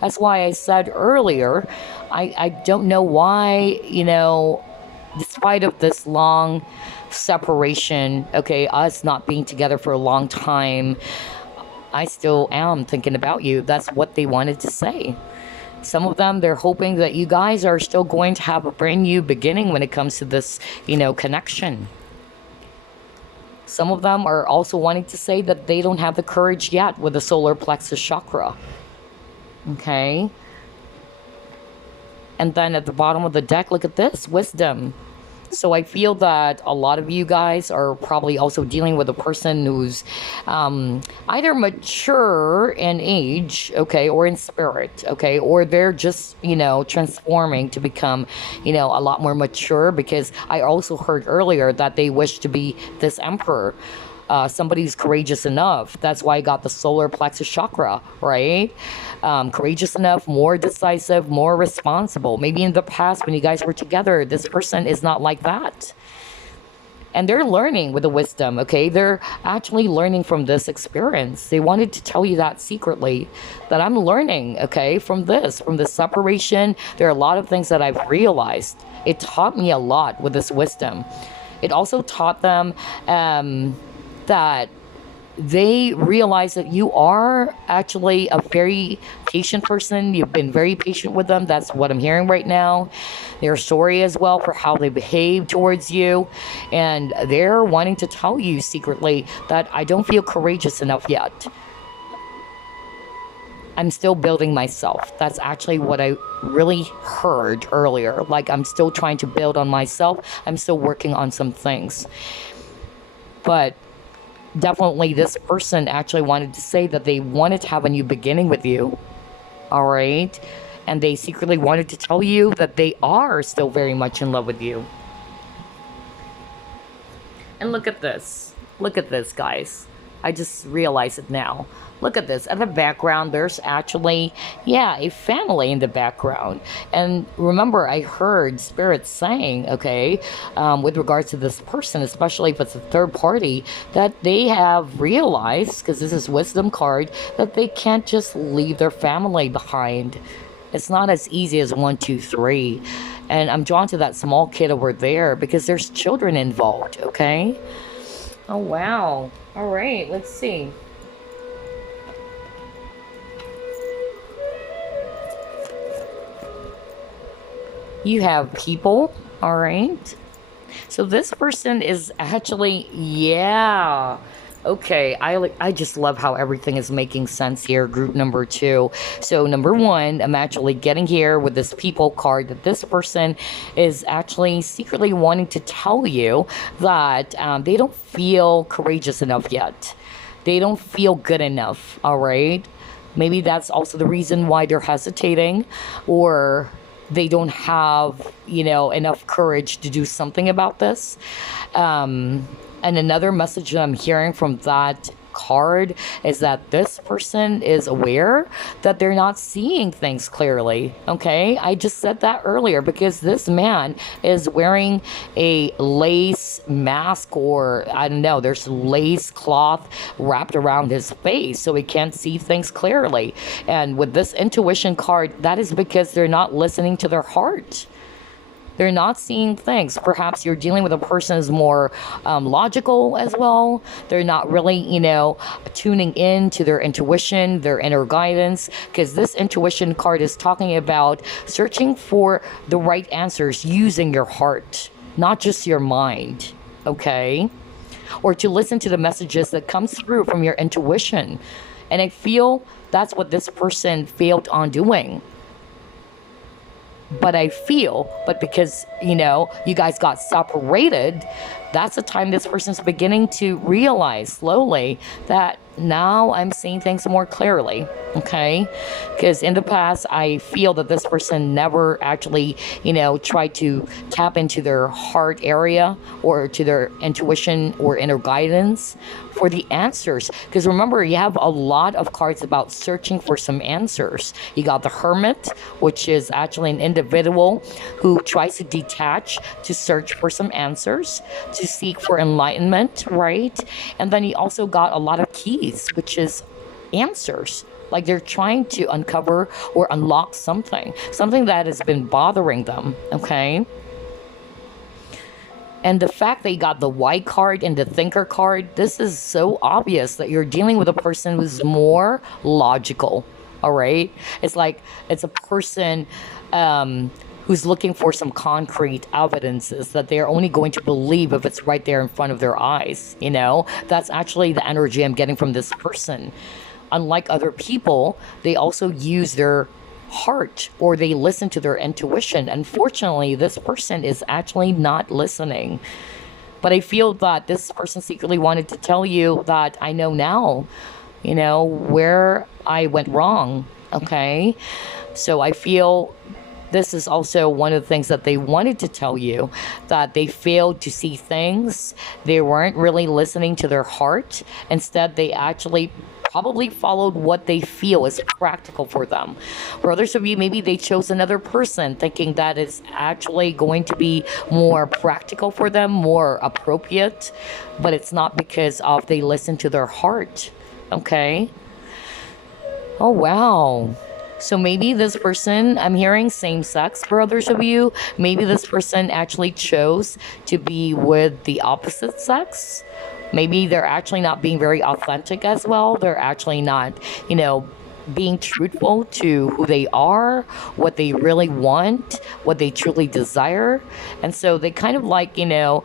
That's why I said earlier, I don't know why, despite of this long separation, okay, us not being together for a long time, I still am thinking about you. That's what they wanted to say. Some of them, they're hoping that you guys are still going to have a brand new beginning when it comes to this, connection. Some of them are also wanting to say that they don't have the courage yet with the solar plexus chakra. Okay. And then at the bottom of the deck, look at this, wisdom. So I feel that a lot of you guys are probably also dealing with a person who's either mature in age, okay, or in spirit, okay, or they're just, transforming to become, a lot more mature, because I also heard earlier that they wish to be this emperor. Somebody who's courageous enough. That's why I got the solar plexus chakra, right? Courageous enough, more decisive, more responsible. Maybe in the past when you guys were together, this person is not like that. And they're learning with the wisdom, okay? They're actually learning from this experience. They wanted to tell you that secretly, that I'm learning, okay, from this separation. There are a lot of things that I've realized. It taught me a lot with this wisdom. It also taught them that they realize that you are actually a very patient person. You've been very patient with them. That's what I'm hearing right now. They're sorry as well for how they behave towards you. And they're wanting to tell you secretly that I don't feel courageous enough yet. I'm still building myself. That's actually what I really heard earlier. Like, I'm still trying to build on myself. I'm still working on some things. But definitely this person actually wanted to say that they wanted to have a new beginning with you. All right? And they secretly wanted to tell you that they are still very much in love with you. And look at this. Look at this, guys. I just realized it now. Look at this. At the background, there's actually, yeah, a family in the background. And remember, I heard Spirit saying, okay, with regards to this person, especially if it's a third party, that they have realized, because this is Wisdom card, that they can't just leave their family behind. It's not as easy as 1, 2, 3. And I'm drawn to that small kid over there because there's children involved, okay? Oh, wow. All right, let's see. You have people, all right? So this person is actually, yeah. Okay, I just love how everything is making sense here, group number 2. So number 1, I'm actually getting here with this people card that this person is actually secretly wanting to tell you that they don't feel courageous enough yet. They don't feel good enough, all right? Maybe that's also the reason why they're hesitating, or they don't have, enough courage to do something about this. And another message that I'm hearing from that card is that this person is aware that they're not seeing things clearly. Okay, I just said that earlier because this man is wearing a lace mask, or I don't know, there's lace cloth wrapped around his face so he can't see things clearly. And with this intuition card, that is because they're not listening to their heart. They're not seeing things. Perhaps you're dealing with a person who's more logical as well. They're not really, tuning in to their intuition, their inner guidance, because this intuition card is talking about searching for the right answers using your heart, not just your mind, okay? Or to listen to the messages that comes through from your intuition. And I feel that's what this person failed on doing. But because, you guys got separated, that's the time this person's beginning to realize slowly that now I'm seeing things more clearly, okay? Because in the past, I feel that this person never actually, tried to tap into their heart area or to their intuition or inner guidance for the answers. Because remember, you have a lot of cards about searching for some answers. You got the Hermit, which is actually an individual who tries to detach to search for some answers, to seek for enlightenment, right? And then you also got a lot of keys, which is answers. Like they're trying to uncover or unlock something that has been bothering them, okay? And the fact that you got the White card and the Thinker card, this is so obvious that you're dealing with a person who's more logical, all right? It's like it's a person who's looking for some concrete evidences that they're only going to believe if it's right there in front of their eyes, That's actually the energy I'm getting from this person. Unlike other people, they also use their heart or they listen to their intuition. Unfortunately, this person is actually not listening. But I feel that this person secretly wanted to tell you that I know now, where I went wrong, okay? So I feel this is also one of the things that they wanted to tell you, that they failed to see things. They weren't really listening to their heart. Instead, they actually probably followed what they feel is practical for them. For others of you, maybe they chose another person thinking that is actually going to be more practical for them, more appropriate, but it's not because of they listen to their heart, okay? Oh, wow. So maybe this person, I'm hearing same sex for others of you. Maybe this person actually chose to be with the opposite sex. Maybe they're actually not being very authentic as well. They're actually not, being truthful to who they are, what they really want, what they truly desire. And so they kind of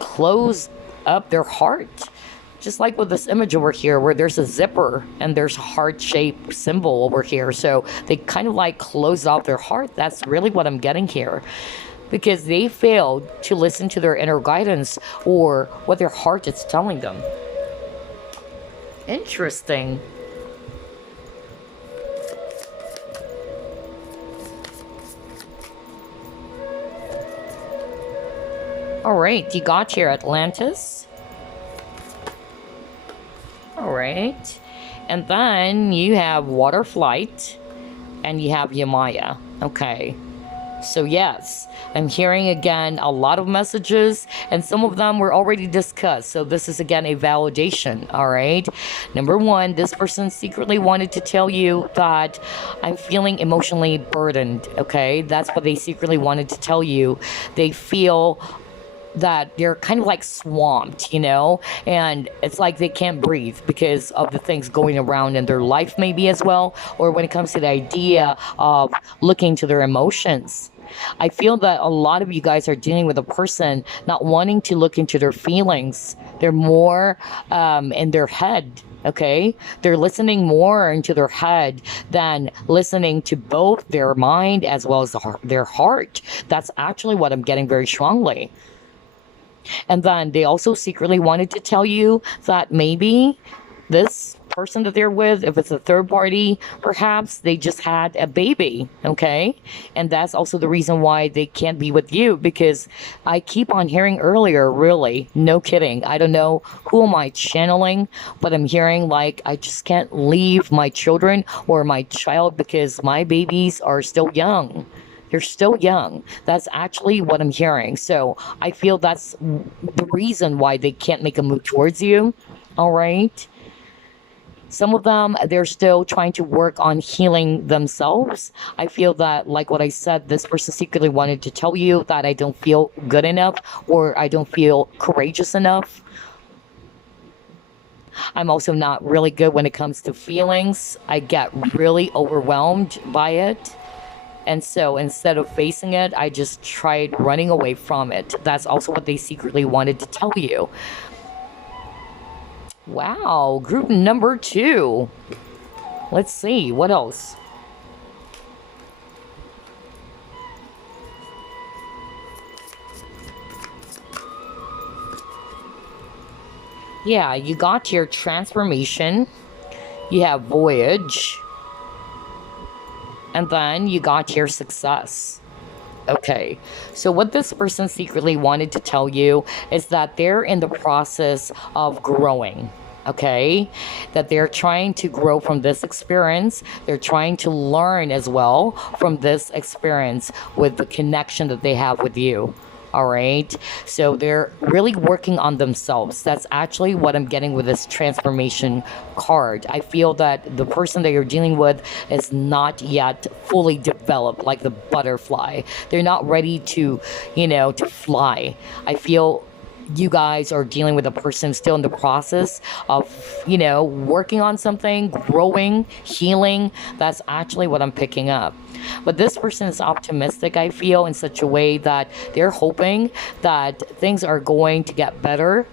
close up their heart. Just like with this image over here where there's a zipper and there's a heart-shaped symbol over here. So they kind of like closed off their heart. That's really what I'm getting here. Because they failed to listen to their inner guidance or what their heart is telling them. Interesting. All right, you got here Atlantis. All right. And then you have Water Flight and you have Yamaya. Okay. So yes, I'm hearing again a lot of messages and some of them were already discussed. So this is again a validation, all right? Number one, this person secretly wanted to tell you that I'm feeling emotionally burdened, okay? That's what they secretly wanted to tell you. They feel that they're kind of like swamped, you know, and it's like they can't breathe because of the things going around in their life maybe as well, or when it comes to the idea of looking to their emotions. I feel that a lot of you guys are dealing with a person not wanting to look into their feelings. They're more in their head. Okay, they're listening more into their head than listening to both their mind as well as their heart. That's actually what I'm getting very strongly. And then they also secretly wanted to tell you that maybe this person that they're with, if it's a third party, perhaps they just had a baby, okay? And that's also the reason why they can't be with you, because I keep on hearing earlier, really, no kidding. I don't know who am I channeling, but I'm hearing like I just can't leave my children or my child because my babies are still young. They're still young. That's actually what I'm hearing. So I feel that's the reason why they can't make a move towards you. All right. Some of them, they're still trying to work on healing themselves. I feel that, like what I said, this person secretly wanted to tell you that I don't feel good enough or I don't feel courageous enough. I'm also not really good when it comes to feelings. I get really overwhelmed by it. And so instead of facing it, I just tried running away from it. That's also what they secretly wanted to tell you. Wow, group number 2. Let's see, what else? Yeah, you got your transformation. You have voyage. And then you got your success. Okay, so what this person secretly wanted to tell you is that they're in the process of growing. Okay, that they're trying to grow from this experience. They're trying to learn as well from this experience with the connection that they have with you. All right, so they're really working on themselves. That's actually what I'm getting with this transformation card. I feel that the person that you're dealing with is not yet fully developed like the butterfly. They're not ready to, you know, to fly. I feel you guys are dealing with a person still in the process of, you know, working on something, growing, healing. That's actually what I'm picking up. But this person is optimistic, I feel, in such a way that they're hoping that things are going to get better.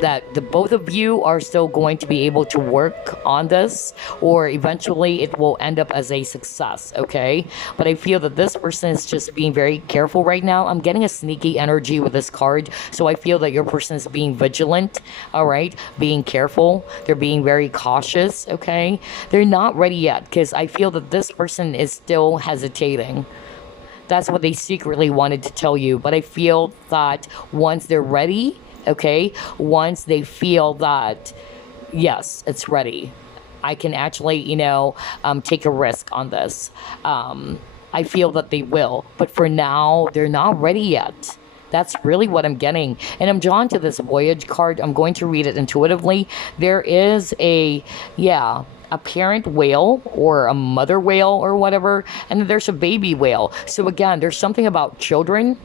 That the both of you are still going to be able to work on this, or eventually it will end up as a success, okay? But I feel that this person is just being very careful right now. I'm getting a sneaky energy with this card, so I feel that your person is being vigilant, all right? Being careful. They're being very cautious, okay? They're not ready yet, because I feel that this person is still hesitating. That's what they secretly wanted to tell you, but I feel that once they're ready, okay, once they feel that yes, it's ready, I can actually, you know, take a risk on this. I feel that they will, but for now they're not ready yet. That's really what I'm getting. And I'm drawn to this voyage card. I'm going to read it intuitively. There is a parent whale or a mother whale or whatever, and then there's a baby whale. So again, there's something about children.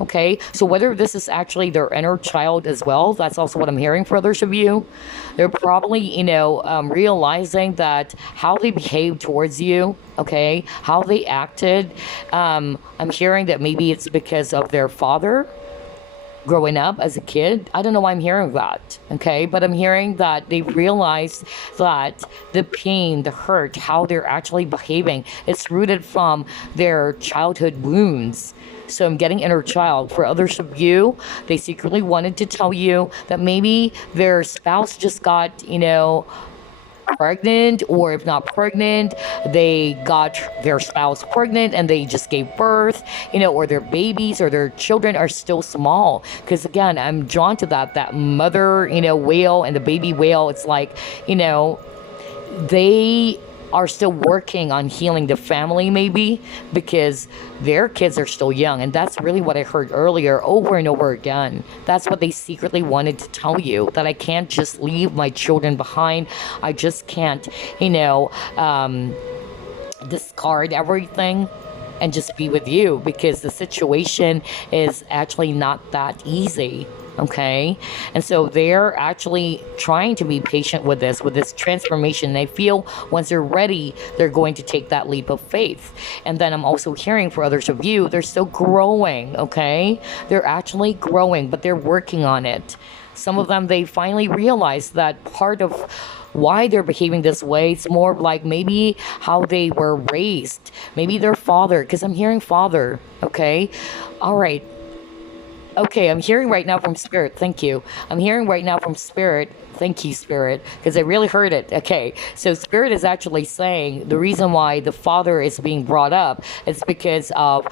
Okay, so whether this is actually their inner child as well, that's also what I'm hearing for others of you. They're probably, you know, realizing that how they behave towards you, okay, how they acted. I'm hearing that maybe it's because of their father. growing up as a kid. I don't know why I'm hearing that, okay? But I'm hearing that they realized that the pain, the hurt, how they're actually behaving, it's rooted from their childhood wounds. So I'm getting inner child. For others of you, they secretly wanted to tell you that maybe their spouse just got, pregnant, or if not pregnant, they got their spouse pregnant and they just gave birth, or their babies or their children are still small. Because again, I'm drawn to that mother, whale and the baby whale. It's like, they are still working on healing the family, maybe because their kids are still young. And that's really what I heard earlier over and over again. That's what they secretly wanted to tell you, that I can't just leave my children behind. I just can't, discard everything and just be with you, because the situation is actually not that easy. Okay. And so they're actually trying to be patient with this transformation. And I feel once they're ready, they're going to take that leap of faith. And then I'm also hearing for others of you, they're still growing. Okay. They're actually growing, but they're working on it. Some of them, they finally realize that part of why they're behaving this way, it's more of like maybe how they were raised, maybe their father, because I'm hearing father. Okay. All right. Okay, I'm hearing right now from Spirit. Thank you. I'm hearing right now from Spirit. Thank you, Spirit, because I really heard it. Okay, so Spirit is actually saying the reason why the father is being brought up is because of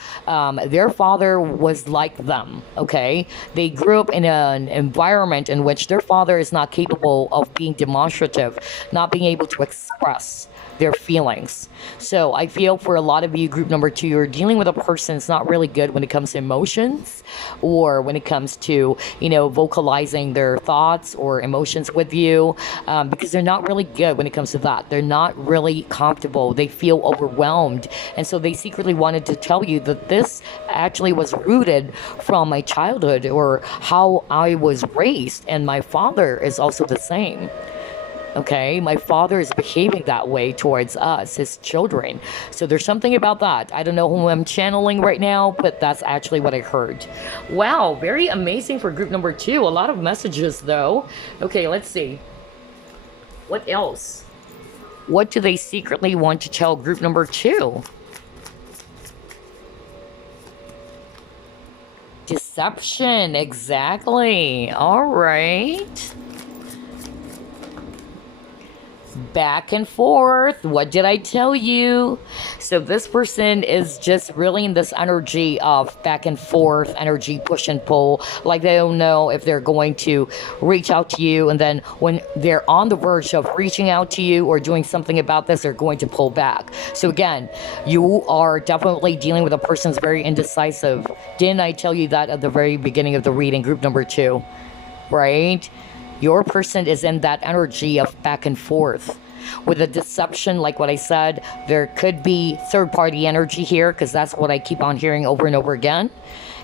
their father was like them. Okay, they grew up in an environment in which their father is not capable of being demonstrative, not being able to express their feelings. So I feel for a lot of you, group number 2, you're dealing with a person that's not really good when it comes to emotions, or when it comes to, vocalizing their thoughts or emotions with you, because they're not really good when it comes to that. They're not really comfortable. They feel overwhelmed. And so they secretly wanted to tell you that this actually was rooted from my childhood or how I was raised. And my father is also the same. Okay, my father is behaving that way towards us, his children. So there's something about that. I don't know who I'm channeling right now, but that's actually what I heard. Wow, very amazing for group number 2. A lot of messages though. Okay, let's see. What else? What do they secretly want to tell group number 2? Deception, exactly. All right. Back and forth. What did I tell you? So this person is just really in this energy of back and forth energy, push and pull. Like they don't know if they're going to reach out to you, and then when they're on the verge of reaching out to you or doing something about this, they're going to pull back. So again, you are definitely dealing with a person that's very indecisive. Didn't I tell you that at the very beginning of the reading, group number 2? Right? Your person is in that energy of back and forth. With a deception, like what I said, there could be third-party energy here, because that's what I keep on hearing over and over again.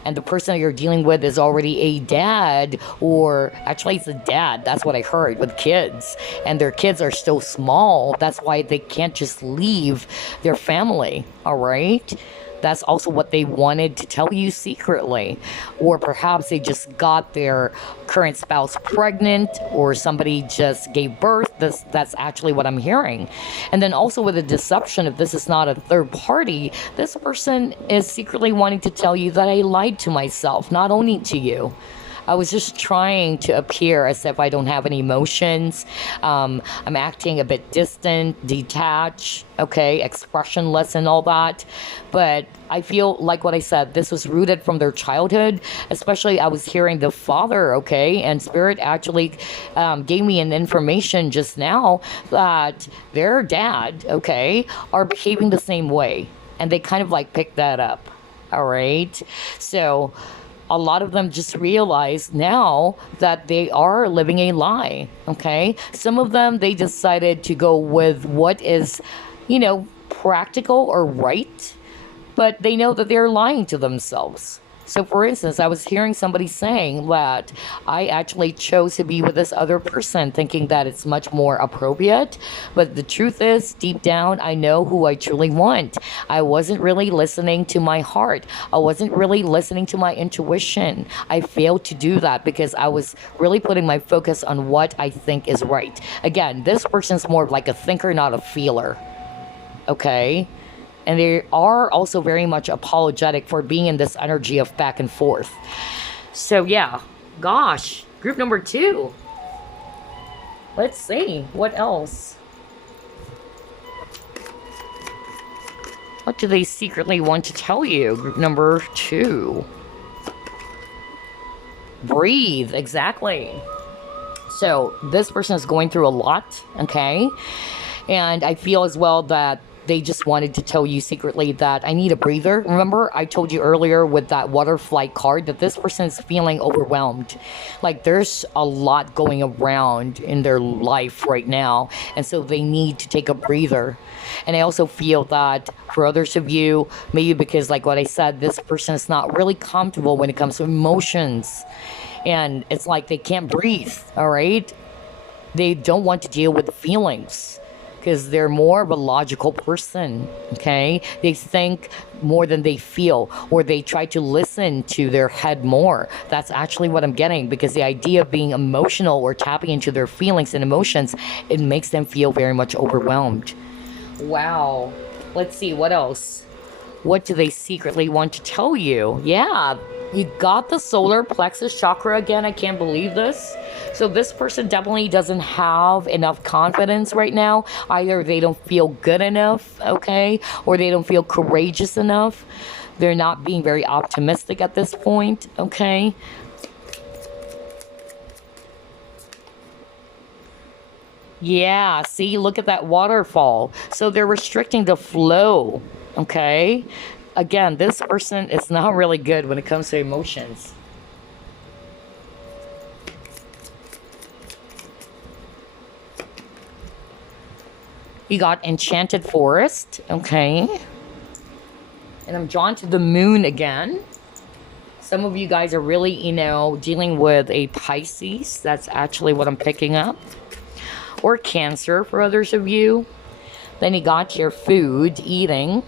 And the person that you're dealing with is already a dad, or actually it's a dad. That's what I heard, with kids. And their kids are still small. That's why they can't just leave their family, all right? That's also what they wanted to tell you secretly. Or perhaps they just got their current spouse pregnant, or somebody just gave birth. That's actually what I'm hearing. And then also with the deception, if this is not a third party, this person is secretly wanting to tell you that I lied to myself, not only to you. I was just trying to appear as if I don't have any emotions. I'm acting a bit distant, detached, okay, expressionless and all that. But I feel like what I said, this was rooted from their childhood. Especially I was hearing the father, okay, and Spirit actually gave me an information just now that their dad, okay, are behaving the same way. And they kind of like picked that up, all right? So a lot of them just realize now that they are living a lie, okay? Some of them, they decided to go with what is, practical or right, but they know that they're lying to themselves. So, for instance, I was hearing somebody saying that I actually chose to be with this other person, thinking that it's much more appropriate. But the truth is, deep down, I know who I truly want. I wasn't really listening to my heart. I wasn't really listening to my intuition. I failed to do that because I was really putting my focus on what I think is right. Again, this person's more of like a thinker, not a feeler. Okay? And they are also very much apologetic for being in this energy of back and forth. So yeah, gosh, group number 2. Let's see, what else? What do they secretly want to tell you? Group number 2. Breathe, exactly. So this person is going through a lot, okay? And I feel as well that they just wanted to tell you secretly that I need a breather. Remember, I told you earlier with that waterfly card that this person is feeling overwhelmed. Like there's a lot going around in their life right now. And so they need to take a breather. And I also feel that for others of you, maybe because like what I said, this person is not really comfortable when it comes to emotions. And it's like they can't breathe, all right? They don't want to deal with the feelings, because they're more of a logical person, okay? They think more than they feel, or they try to listen to their head more. That's actually what I'm getting, because the idea of being emotional or tapping into their feelings and emotions, it makes them feel very much overwhelmed. Wow. Let's see, what else? What do they secretly want to tell you? Yeah, you got the solar plexus chakra again. I can't believe this. So this person definitely doesn't have enough confidence right now. Either they don't feel good enough, okay? Or they don't feel courageous enough. They're not being very optimistic at this point, okay? Yeah, see, look at that waterfall. So they're restricting the flow, okay? Again, this person is not really good when it comes to emotions. You got Enchanted Forest, okay? And I'm drawn to the moon again. Some of you guys are really, dealing with a Pisces. That's actually what I'm picking up. Or Cancer for others of you. Then you got your food, eating.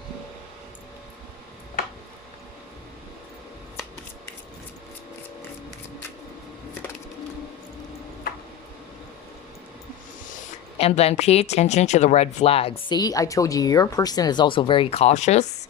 And then pay attention to the red flags. See, I told you, your person is also very cautious.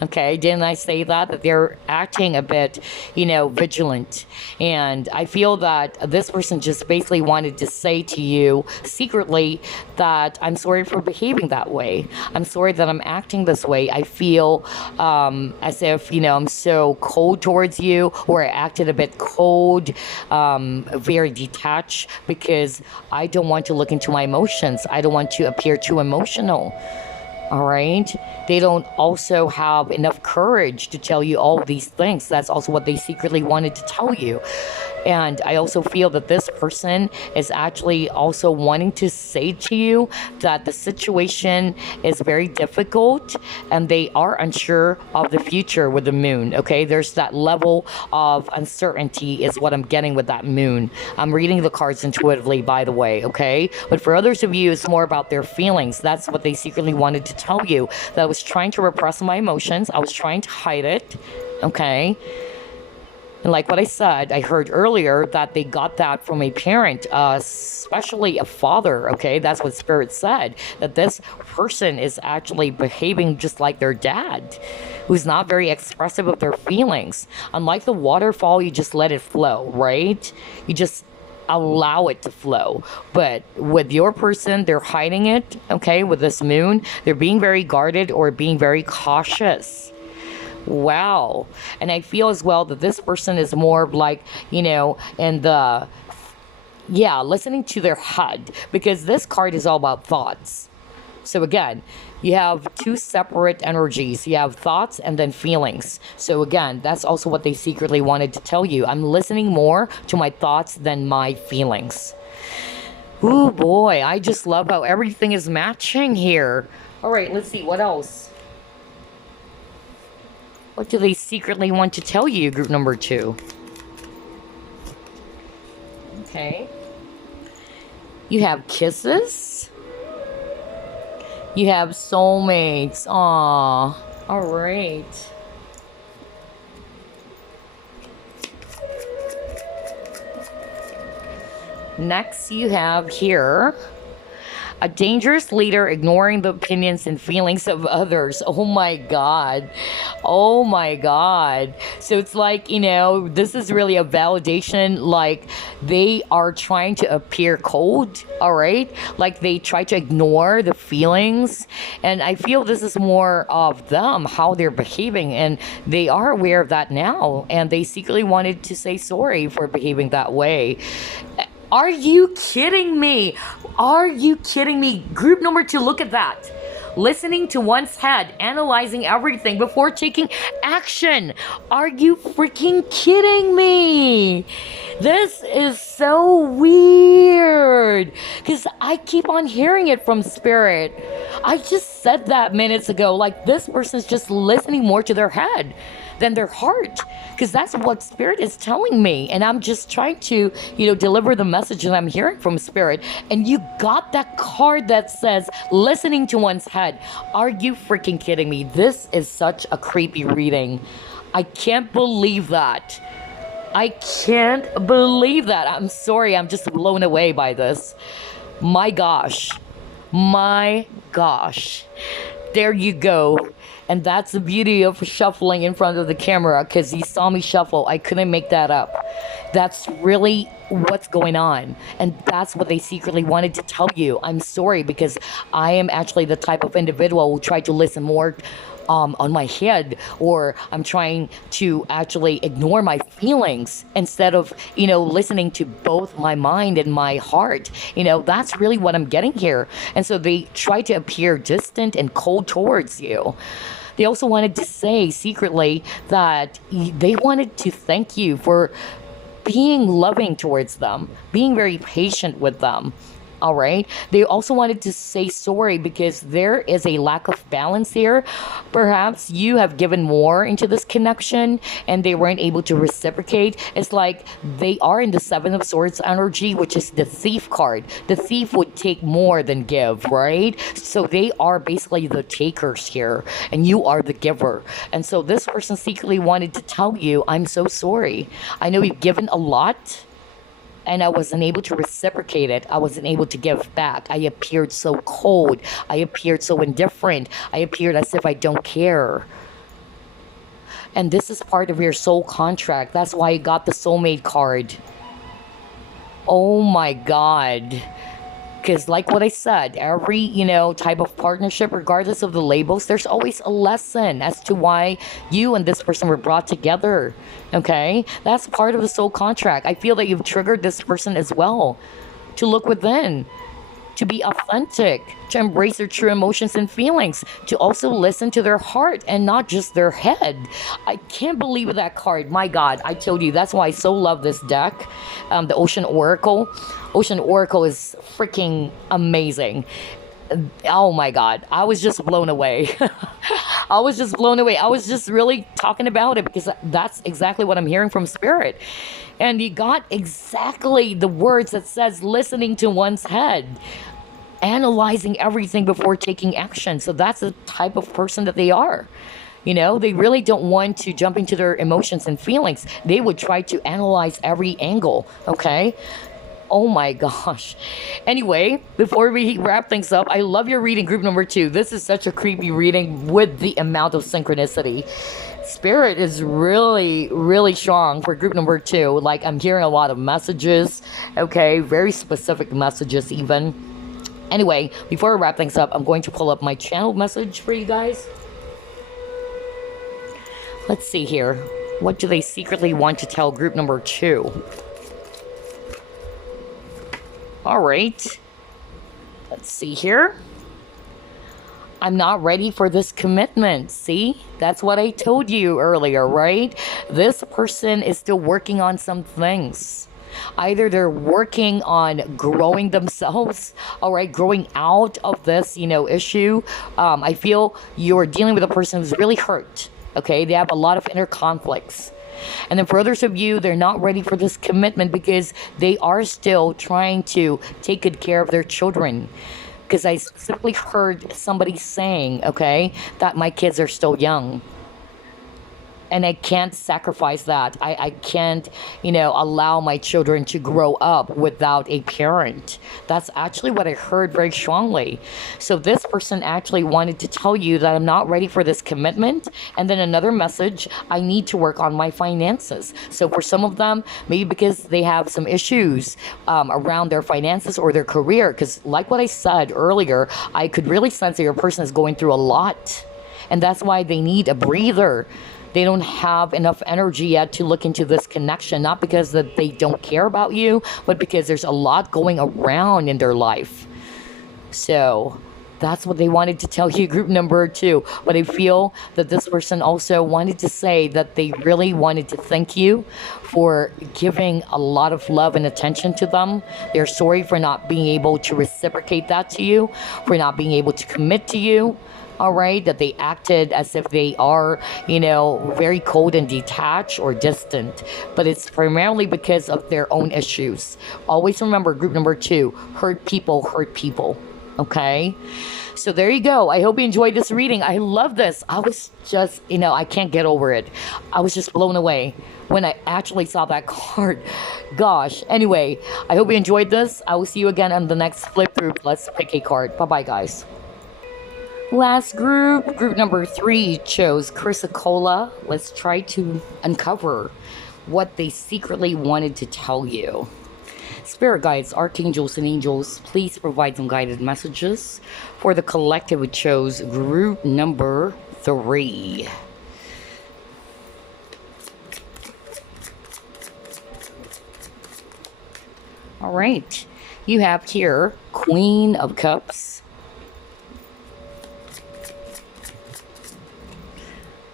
Okay, didn't I say that? That they're acting a bit, vigilant. And I feel that this person just basically wanted to say to you secretly that I'm sorry for behaving that way. I'm sorry that I'm acting this way. I feel as if, I'm so cold towards you, or I acted a bit cold, very detached, because I don't want to look into my emotions. I don't want to appear too emotional. All right. They don't also have enough courage to tell you all of these things. That's also what they secretly wanted to tell you. And I also feel that this person is actually also wanting to say to you that the situation is very difficult and they are unsure of the future with the moon. Okay, there's that level of uncertainty is what I'm getting with that moon. I'm reading the cards intuitively, by the way. Okay, but for others of you, it's more about their feelings. That's what they secretly wanted to tell you, that I was trying to repress my emotions. I was trying to hide it. Okay. And like what I said, I heard earlier that they got that from a parent, especially a father, okay? That's what Spirit said, that this person is actually behaving just like their dad, who's not very expressive of their feelings. Unlike the waterfall, you just let it flow, right? You just allow it to flow. But with your person, they're hiding it, okay? With this moon, they're being very guarded or being very cautious. Wow. And I feel as well that this person is more of like, listening to their head, because this card is all about thoughts. So again, you have two separate energies. You have thoughts and then feelings. So again, that's also what they secretly wanted to tell you. I'm listening more to my thoughts than my feelings. Ooh boy, I just love how everything is matching here. All right, let's see what else. What do they secretly want to tell you, group number 2? Okay. You have kisses. You have soulmates. Aww. All right. Next, you have here a dangerous leader ignoring the opinions and feelings of others. Oh my God. Oh my God. So it's like, you know, this is really a validation. Like they are trying to appear cold. All right. Like they try to ignore the feelings. And I feel this is more of them, how they're behaving. And they are aware of that now. And they secretly wanted to say sorry for behaving that way. Are you kidding me? Are you kidding me? Group number 2, look at that. Listening to one's head, analyzing everything before taking action. Are you freaking kidding me? This is so weird because I keep on hearing it from spirit. I just said that minutes ago. Like this person's just listening more to their head than their heart, because that's what spirit is telling me, and I'm just trying to, you know, deliver the message that I'm hearing from spirit. And you got that card that says listening to one's head. Are you freaking kidding me? This is such a creepy reading. I can't believe that. I can't believe that. I'm sorry, I'm just blown away by this. My gosh. My gosh. There you go. And that's the beauty of shuffling in front of the camera, because you saw me shuffle. I couldn't make that up. That's really what's going on. And that's what they secretly wanted to tell you. I'm sorry, because I am actually the type of individual who try to listen more on my head, or I'm trying to actually ignore my feelings instead of, you know, listening to both my mind and my heart. You know, that's really what I'm getting here. And so they try to appear distant and cold towards you. They also wanted to say secretly that they wanted to thank you for being loving towards them, being very patient with them. All right. They also wanted to say sorry because there is a lack of balance here. Perhaps you have given more into this connection and they weren't able to reciprocate. It's like they are in the 7 of Swords energy, which is the thief card. The thief would take more than give, right? So they are basically the takers here and you are the giver. And so this person secretly wanted to tell you, I'm so sorry. I know you've given a lot, and I wasn't able to reciprocate it. I wasn't able to give back. I appeared so cold. I appeared so indifferent. I appeared as if I don't care. And this is part of your soul contract. That's why you got the soulmate card. Oh my God. Because like what I said, every, you know, type of partnership, regardless of the labels, there's always a lesson as to why you and this person were brought together. Okay? That's part of the soul contract. I feel that you've triggered this person as well to look within, to be authentic, to embrace their true emotions and feelings, to also listen to their heart and not just their head. I can't believe that card. My God, I told you, that's why I so love this deck, the Ocean Oracle. Ocean Oracle is freaking amazing. Oh my God, I was just blown away. I was just blown away. I was just really talking about it because that's exactly what I'm hearing from Spirit. And you got exactly the words that says listening to one's head, analyzing everything before taking action. So that's the type of person that they are. You know, they really don't want to jump into their emotions and feelings. They would try to analyze every angle, okay? Oh my gosh. Anyway, before we wrap things up, I love your reading, group number 2. This is such a creepy reading with the amount of synchronicity. Spirit is really, really strong for group number 2. Like, I'm hearing a lot of messages, okay? Very specific messages even. Anyway, before I wrap things up, I'm going to pull up my channel message for you guys. Let's see here. What do they secretly want to tell group number 2? All right, let's see here. I'm not ready for this commitment. See, that's what I told you earlier, right? This person is still working on some things. Either they're working on growing themselves, all right, growing out of this, you know, issue. I feel you're dealing with a person who's really hurt. Okay, they have a lot of inner conflicts. And then for others of you, they're not ready for this commitment because they are still trying to take good care of their children. Because I simply heard somebody saying, okay, that my kids are still young and I can't sacrifice that. I can't, allow my children to grow up without a parent. That's actually what I heard very strongly. So this person actually wanted to tell you that I'm not ready for this commitment. And then another message, I need to work on my finances. So for some of them, maybe because they have some issues around their finances or their career, because like what I said earlier, I could really sense that your person is going through a lot. And that's why they need a breather. They don't have enough energy yet to look into this connection, not because that they don't care about you, but because there's a lot going around in their life. So that's what they wanted to tell you, group number 2. But I feel that this person also wanted to say that they really wanted to thank you for giving a lot of love and attention to them. They're sorry for not being able to reciprocate that to you, for not being able to commit to you. All right, that they acted as if they are, very cold and detached or distant. But it's primarily because of their own issues. Always remember, group number 2, hurt people hurt people. Okay, so there you go. I hope you enjoyed this reading. I love this. I was just, I can't get over it. I was just blown away when I actually saw that card. Gosh. Anyway, I hope you enjoyed this. I will see you again on the next flip through. Let's pick a card. Bye-bye, guys. Last group number 3 chose Chrysocolla. Let's try to uncover what they secretly wanted to tell you. Spirit guides, archangels, and angels, please provide some guided messages for the collective who chose group number 3. All right, you have here Queen of Cups.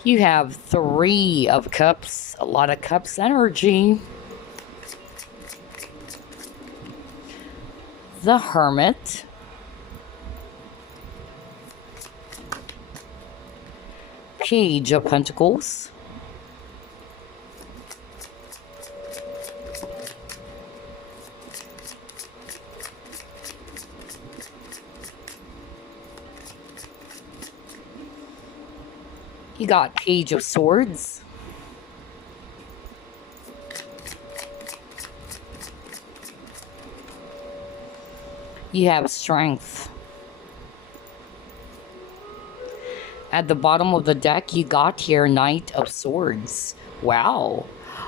You have 3 of Cups, a lot of Cups energy. The Hermit. Page of Pentacles. You got Page of Swords. You have Strength. At the bottom of the deck, you got here Knight of Swords. Wow.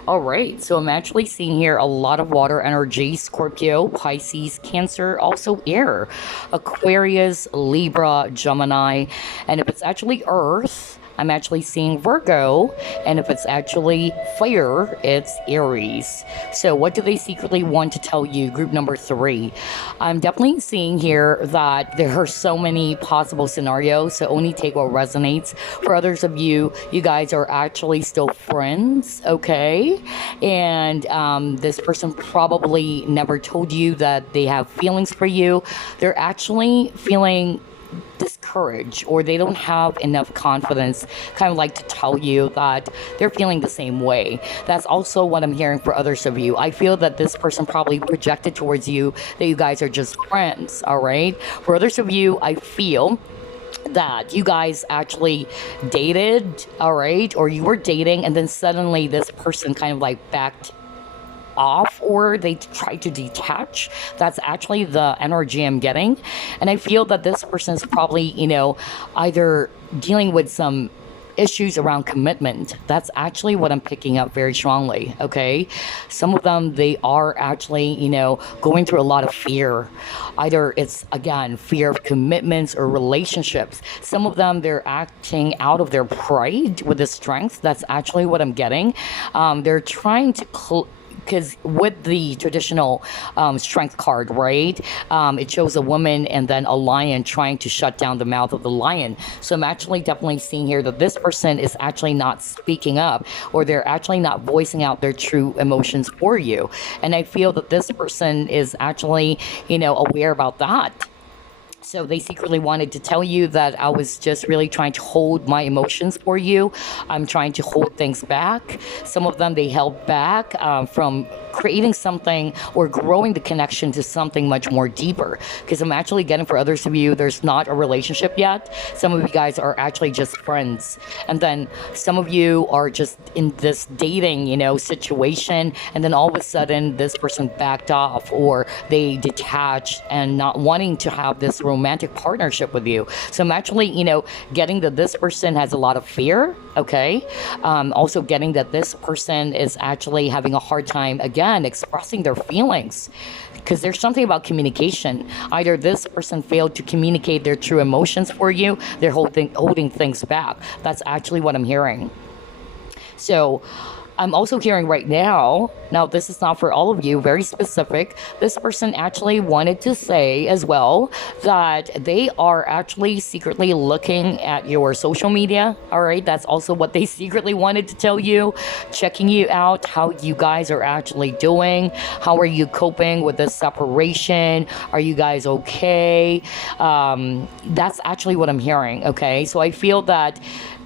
All right, so I'm actually seeing here a lot of water energy. Scorpio, Pisces, Cancer, also air. Aquarius, Libra, Gemini. And if it's actually Earth, I'm actually seeing Virgo, and if it's actually fire, it's Aries. So what do they secretly want to tell you, group number 3? I'm definitely seeing here that there are so many possible scenarios, so only take what resonates. For others of you, you guys are actually still friends, okay? And this person probably never told you that they have feelings for you. They're actually feeling discouraged, or they don't have enough confidence, kind of like to tell you that they're feeling the same way. That's also what I'm hearing for others of you. I feel that this person probably projected towards you that you guys are just friends. All right, for others of you, I feel that you guys actually dated, all right, or you were dating, and then suddenly this person kind of like backed off, or they try to detach. That's actually the energy I'm getting. And I feel that this person is probably, either dealing with some issues around commitment. That's actually what I'm picking up very strongly. Okay, some of them, they are actually going through a lot of fear. Either it's, again, fear of commitments or relationships. Some of them, they're acting out of their pride with the strength. That's actually what I'm getting. They're trying to because with the traditional strength card, right, it shows a woman and then a lion trying to shut down the mouth of the lion. So I'm actually definitely seeing here that this person is actually not speaking up, or they're actually not voicing out their true emotions for you. And I feel that this person is actually, aware about that. So they secretly wanted to tell you that I was just really trying to hold my emotions for you. I'm trying to hold things back. Some of them they held back from creating something or growing the connection to something much more deeper. Because I'm actually getting for others of you, there's not a relationship yet. Some of you guys are actually just friends. And then some of you are just in this dating, situation. And then all of a sudden, this person backed off or they detached and not wanting to have this romantic partnership with you. So I'm actually, getting that this person has a lot of fear. Okay. Also getting that this person is actually having a hard time again expressing their feelings, because there's something about communication. Either this person failed to communicate their true emotions for you, they're holding things back. That's actually what I'm hearing. So I'm also hearing right now, this is not for all of you, very specific. This person actually wanted to say as well that they are actually secretly looking at your social media. All right. That's also what they secretly wanted to tell you, checking you out, how you guys are actually doing. How are you coping with this separation? Are you guys okay? That's actually what I'm hearing. Okay. So I feel that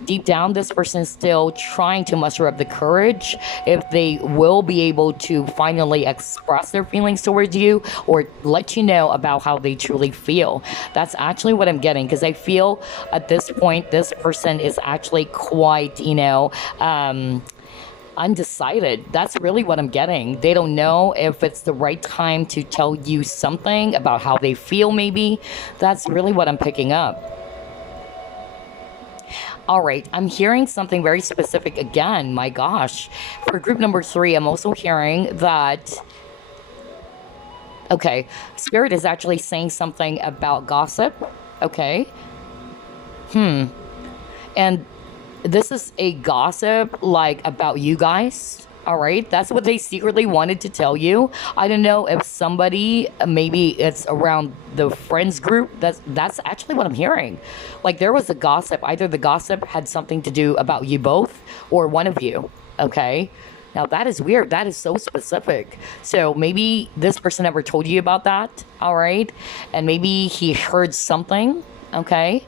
deep down, this person is still trying to muster up the courage if they will be able to finally express their feelings towards you or let you know about how they truly feel. That's actually what I'm getting, because I feel at this point, this person is actually quite, undecided. That's really what I'm getting. They don't know if it's the right time to tell you something about how they feel, maybe. That's really what I'm picking up. All right, I'm hearing something very specific again. My gosh. For group number 3, I'm also hearing that, okay, Spirit is actually saying something about gossip. Okay. And this is a gossip like about you guys. All right, that's what they secretly wanted to tell you. I don't know if somebody, maybe it's around the friends group. That's actually what I'm hearing. Like there was a gossip. Either the gossip had something to do about you both or one of you. Okay. Now that is weird. That is so specific. So maybe this person never told you about that. All right. And maybe he heard something. Okay.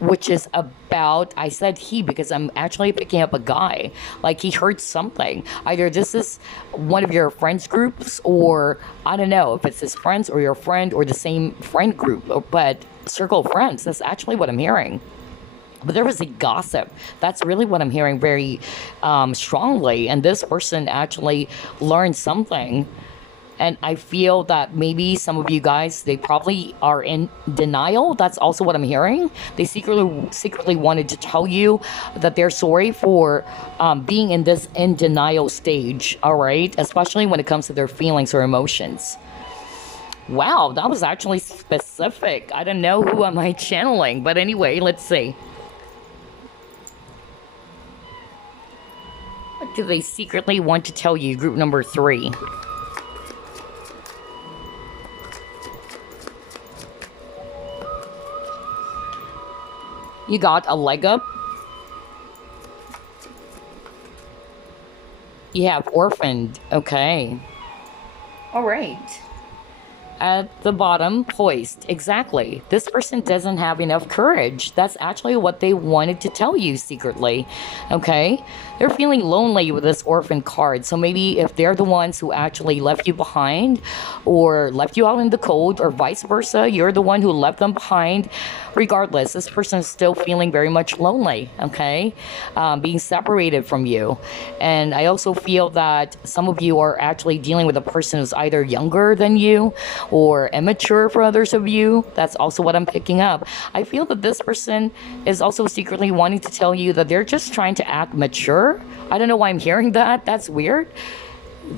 Which is about, I said he because I'm actually picking up a guy. Like he heard something. Either this is one of your friends groups, or I don't know if it's his friends or your friend or the same friend group, but circle of friends. That's actually what I'm hearing. But there was a gossip. That's really what I'm hearing very strongly. And this person actually learned something. And I feel that maybe some of you guys, they probably are in denial. That's also what I'm hearing. They secretly wanted to tell you that they're sorry for being in this in denial stage. All right. Especially when it comes to their feelings or emotions. Wow, that was actually specific. I don't know who am I channeling. But anyway, let's see. What do they secretly want to tell you, group number 3? You got a leg up. You have orphaned. Okay. All right. At the bottom, poised. Exactly. This person doesn't have enough courage. That's actually what they wanted to tell you secretly. Okay? They're feeling lonely with this orphan card. So maybe if they're the ones who actually left you behind or left you out in the cold, or vice versa, you're the one who left them behind. Regardless, this person is still feeling very much lonely. Okay? Being separated from you. And I also feel that some of you are actually dealing with a person who's either younger than you or immature for others of you. That's also what I'm picking up. I feel that this person is also secretly wanting to tell you that they're just trying to act mature. I don't know why I'm hearing that. That's weird.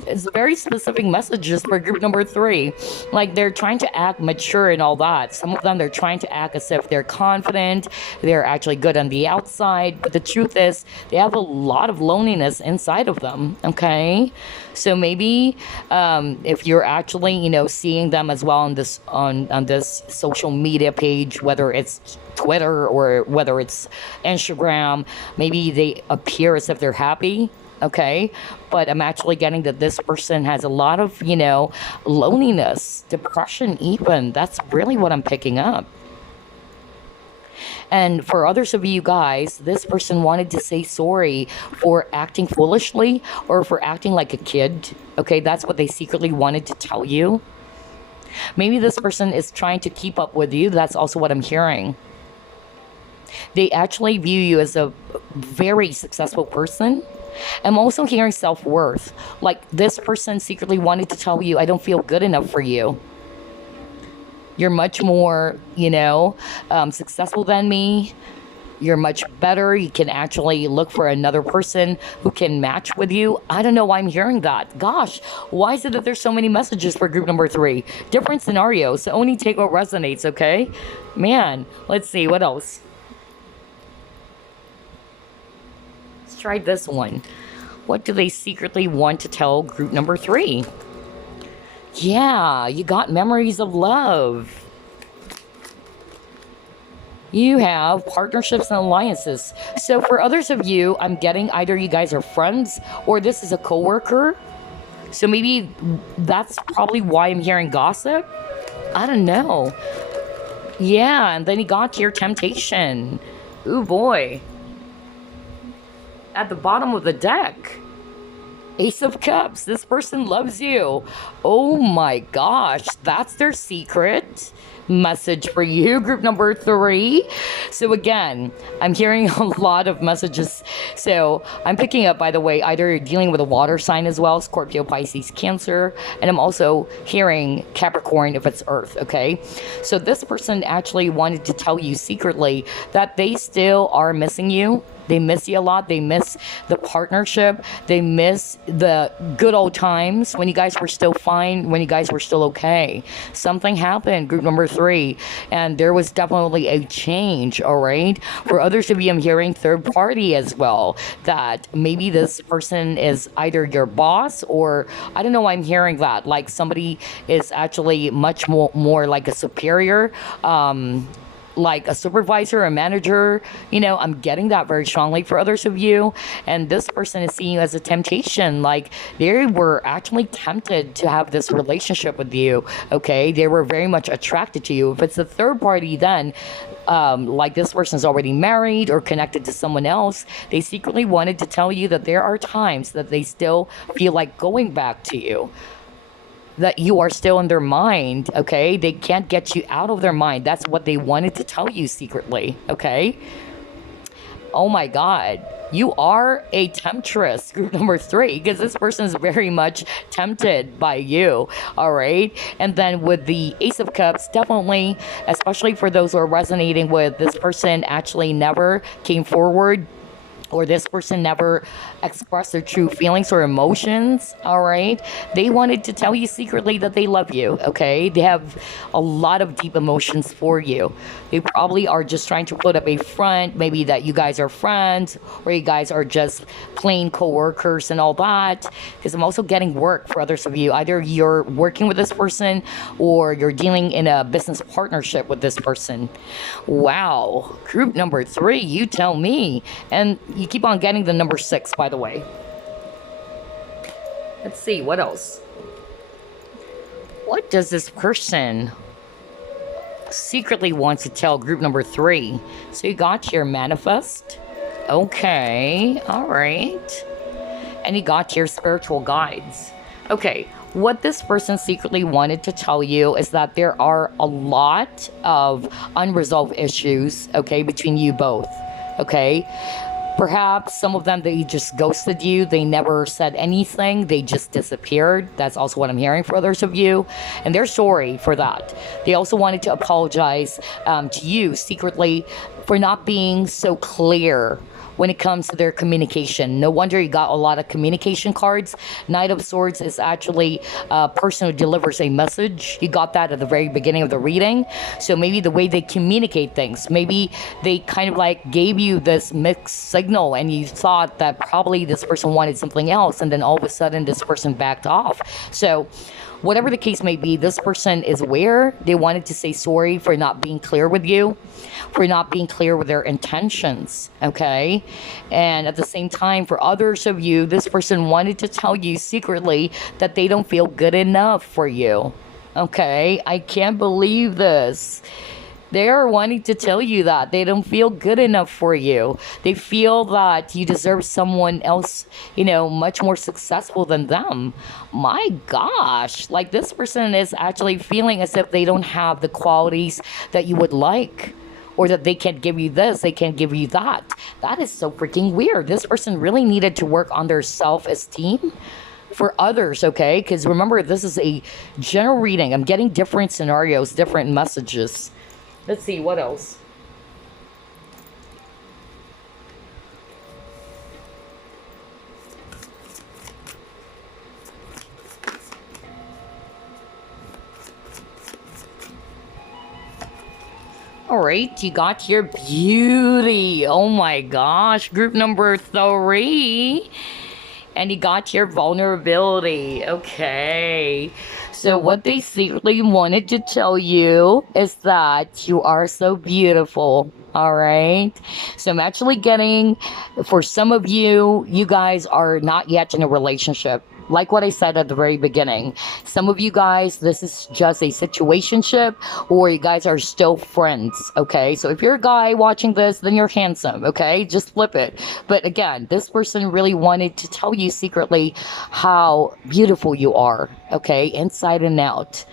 It's very specific messages for group number 3. Like they're trying to act mature and all that. Some of them, they're trying to act as if they're confident, they're actually good on the outside, but the truth is they have a lot of loneliness inside of them. Okay, so maybe if you're actually seeing them as well on this social media page, whether it's Twitter or whether it's Instagram, maybe they appear as if they're happy. Okay, but I'm actually getting that this person has a lot of loneliness depression even. That's really what I'm picking up. And for others of you guys, this person wanted to say sorry for acting foolishly or for acting like a kid. Okay, that's what they secretly wanted to tell you. Maybe this person is trying to keep up with you. That's also what I'm hearing. They actually view you as a very successful person. I'm also hearing self-worth. Like this person secretly wanted to tell you, I don't feel good enough for you. You're much more, successful than me. You're much better. You can actually look for another person who can match with you. I don't know why I'm hearing that. Gosh, why is it that there's so many messages for group number 3? Different scenarios, so only take what resonates, okay? Man, let's see, what else? Let's try this one. What do they secretly want to tell group number 3? Yeah, you got memories of love. You have partnerships and alliances. So for others of you, I'm getting either you guys are friends or this is a coworker. So maybe that's probably why I'm hearing gossip. I don't know. Yeah, and then you got your temptation. Ooh boy. At the bottom of the deck. Ace of Cups. This person loves you. Oh my gosh. That's their secret message for you, group number 3. So again, I'm hearing a lot of messages. So I'm picking up, by the way, either you're dealing with a water sign as well, Scorpio, Pisces, Cancer, and I'm also hearing Capricorn if it's Earth, okay? So this person actually wanted to tell you secretly that they still are missing you. They miss you a lot. They miss the partnership. They miss the good old times when you guys were still fine, when you guys were still okay. Something happened, group number 3, and there was definitely a change, all right? For others of you, I'm hearing third party as well, that maybe this person is either your boss or, I don't know why I'm hearing that, like somebody is actually much more like a superior, like a supervisor, a manager, I'm getting that very strongly for others of you. And this person is seeing you as a temptation. Like they were actually tempted to have this relationship with you. Okay. They were very much attracted to you. If it's a third party, then like this person is already married or connected to someone else, they secretly wanted to tell you that there are times that they still feel like going back to you, that you are still in their mind, okay? They can't get you out of their mind. That's what they wanted to tell you secretly, okay? Oh my God. You are a temptress, group number 3, because this person is very much tempted by you, all right? And then with the Ace of Cups, definitely, especially for those who are resonating with this person actually never came forward, or this person never expressed their true feelings or emotions, all right? They wanted to tell you secretly that they love you, okay? They have a lot of deep emotions for you. They probably are just trying to put up a front, maybe that you guys are friends, or you guys are just plain co-workers and all that, because I'm also getting work for others of you. Either you're working with this person or you're dealing in a business partnership with this person. Wow, group number 3, you tell me. And you keep on getting the number 6, by the way. Let's see, what else? What does this person secretly want to tell group number 3? So you got your manifest. Okay, all right. And you got your spiritual guides. Okay, what this person secretly wanted to tell you is that there are a lot of unresolved issues, okay, between you both, okay? Perhaps some of them, they just ghosted you. They never said anything. They just disappeared. That's also what I'm hearing for others of you. And they're sorry for that. They also wanted to apologize to you secretly for not being so clear when it comes to their communication. No wonder you got a lot of communication cards. Knight of Swords is actually a person who delivers a message. You got that at the very beginning of the reading. So maybe the way they communicate things, maybe they kind of like gave you this mixed signal and you thought that probably this person wanted something else, and then all of a sudden this person backed off. So whatever the case may be, this person is aware. They wanted to say sorry for not being clear with you, for not being clear with their intentions, okay? And at the same time, for others of you, this person wanted to tell you secretly that they don't feel good enough for you. Okay, I can't believe this. They are wanting to tell you that they don't feel good enough for you. They feel that you deserve someone else, much more successful than them. My gosh, like this person is actually feeling as if they don't have the qualities that you would like. Or that they can't give you this, they can't give you that. That is so freaking weird. This person really needed to work on their self esteem for others, okay? Because remember, this is a general reading. I'm getting different scenarios, different messages. Let's see, what else? All right, you got your beauty. Oh my gosh, group number 3. And you got your vulnerability. Okay. So what they secretly wanted to tell you is that you are so beautiful. All right. So I'm actually getting, for some of you, you guys are not yet in a relationship. Like what I said at the very beginning, some of you guys, this is just a situationship, or you guys are still friends, okay? So if you're a guy watching this, then you're handsome, okay? Just flip it. But again, this person really wanted to tell you secretly how beautiful you are, okay? Inside and out.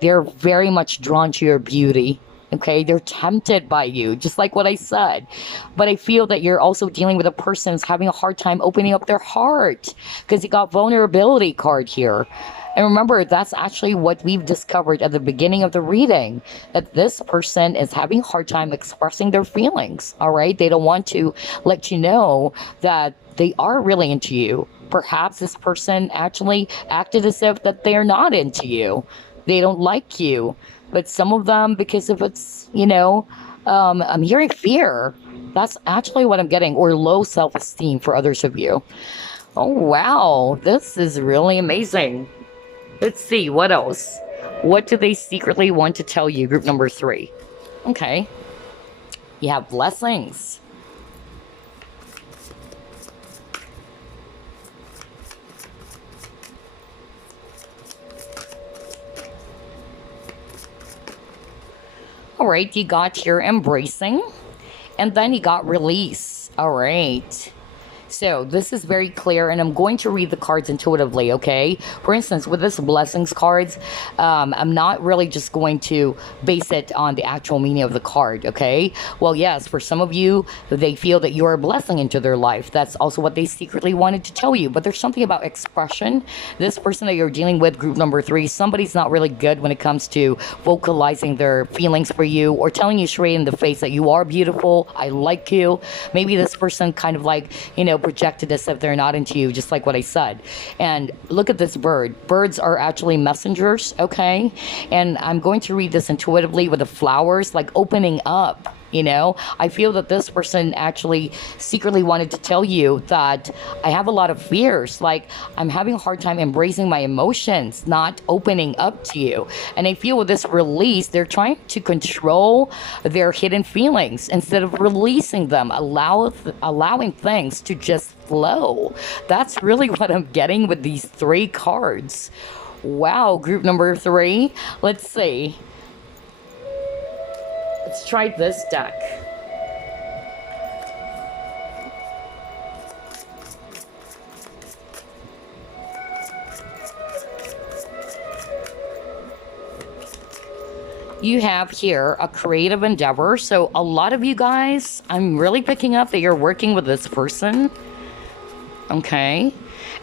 They're very much drawn to your beauty. Okay, they're tempted by you, just like what I said. But I feel that you're also dealing with a person who's having a hard time opening up their heart because you got vulnerability card here. And remember, that's actually what we've discovered at the beginning of the reading, that this person is having a hard time expressing their feelings, all right? They don't want to let you know that they are really into you. Perhaps this person actually acted as if that they're not into you. They don't like you. But some of them, because of it's, I'm hearing fear. That's actually what I'm getting, or low self-esteem for others of you. Oh, wow. This is really amazing. Let's see, what else? What do they secretly want to tell you, group number 3? Okay. You have blessings. All right, you got your embracing, and then you got release. All right. So this is very clear, and I'm going to read the cards intuitively, okay? For instance, with this blessings cards, I'm not really just going to base it on the actual meaning of the card, okay? Well, yes, for some of you, they feel that you're a blessing into their life. That's also what they secretly wanted to tell you. But there's something about expression. This person that you're dealing with, group number 3, somebody's not really good when it comes to vocalizing their feelings for you or telling you straight in the face that you are beautiful, I like you. Maybe this person kind of like, projected as if they're not into you, just like what I said. And look at this bird. Birds are actually messengers, okay? And I'm going to read this intuitively with the flowers, like opening up. I feel that this person actually secretly wanted to tell you that I have a lot of fears. Like, I'm having a hard time embracing my emotions, not opening up to you. And I feel with this release, they're trying to control their hidden feelings instead of releasing them, allowing things to just flow. That's really what I'm getting with these 3 cards. Wow, group number 3. Let's see. Let's try this deck. You have here a creative endeavor. So a lot of you guys, I'm really picking up that you're working with this person. Okay.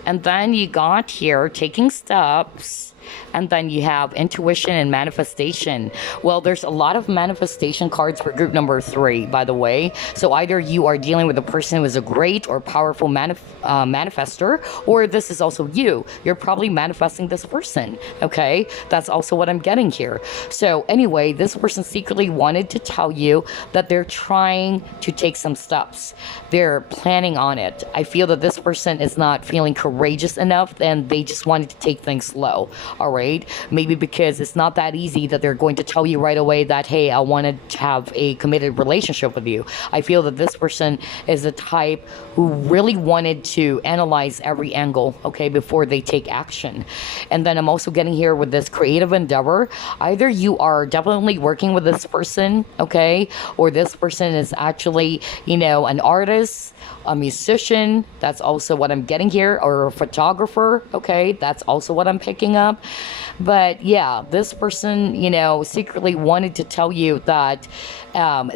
And then you got here taking steps. And then you have intuition and manifestation. Well, there's a lot of manifestation cards for group number 3, by the way. So either you are dealing with a person who is a great or powerful manifester, or this is also you. You're probably manifesting this person, okay? That's also what I'm getting here. So anyway, this person secretly wanted to tell you that they're trying to take some steps. They're planning on it. I feel that this person is not feeling courageous enough, and they just wanted to take things slow. All right, maybe because it's not that easy that they're going to tell you right away that, hey, I wanted to have a committed relationship with you. I feel that this person is the type who really wanted to analyze every angle, okay, before they take action. And then I'm also getting here with this creative endeavor. Either you are definitely working with this person, okay, or this person is actually, an artist, a musician. That's also what I'm getting here, or a photographer. Okay, that's also what I'm picking up. But yeah, this person, secretly wanted to tell you that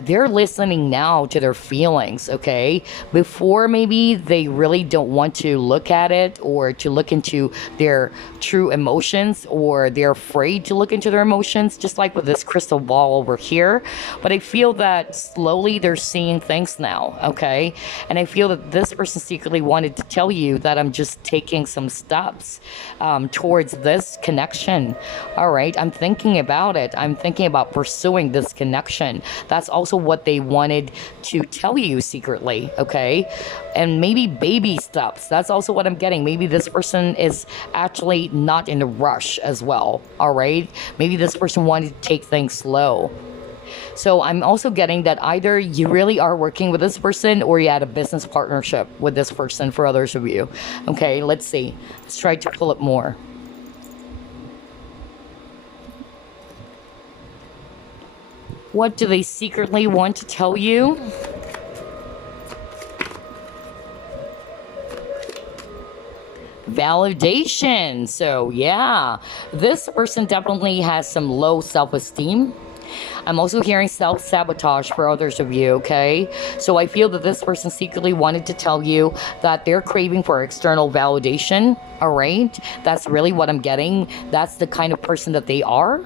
they're listening now to their feelings. Okay, before maybe they really don't want to look at it or to look into their true emotions, or they're afraid to look into their emotions, just like with this crystal ball over here. But I feel that slowly they're seeing things now. Okay, and I feel that this person secretly wanted to tell you that I'm just taking some steps towards this connection. All right, I'm thinking about it. I'm thinking about pursuing this connection. That's also what they wanted to tell you secretly. Okay, and maybe baby steps. That's also what I'm getting. Maybe this person is actually not in a rush as well. All right, maybe this person wanted to take things slow. So I'm also getting that either you really are working with this person, or you had a business partnership with this person for others of you. Okay, let's see. Let's try to pull it more. What do they secretly want to tell you? Validation. So yeah, this person definitely has some low self-esteem. I'm also hearing self-sabotage for others of you, okay? So I feel that this person secretly wanted to tell you that they're craving for external validation, all right? That's really what I'm getting. That's the kind of person that they are.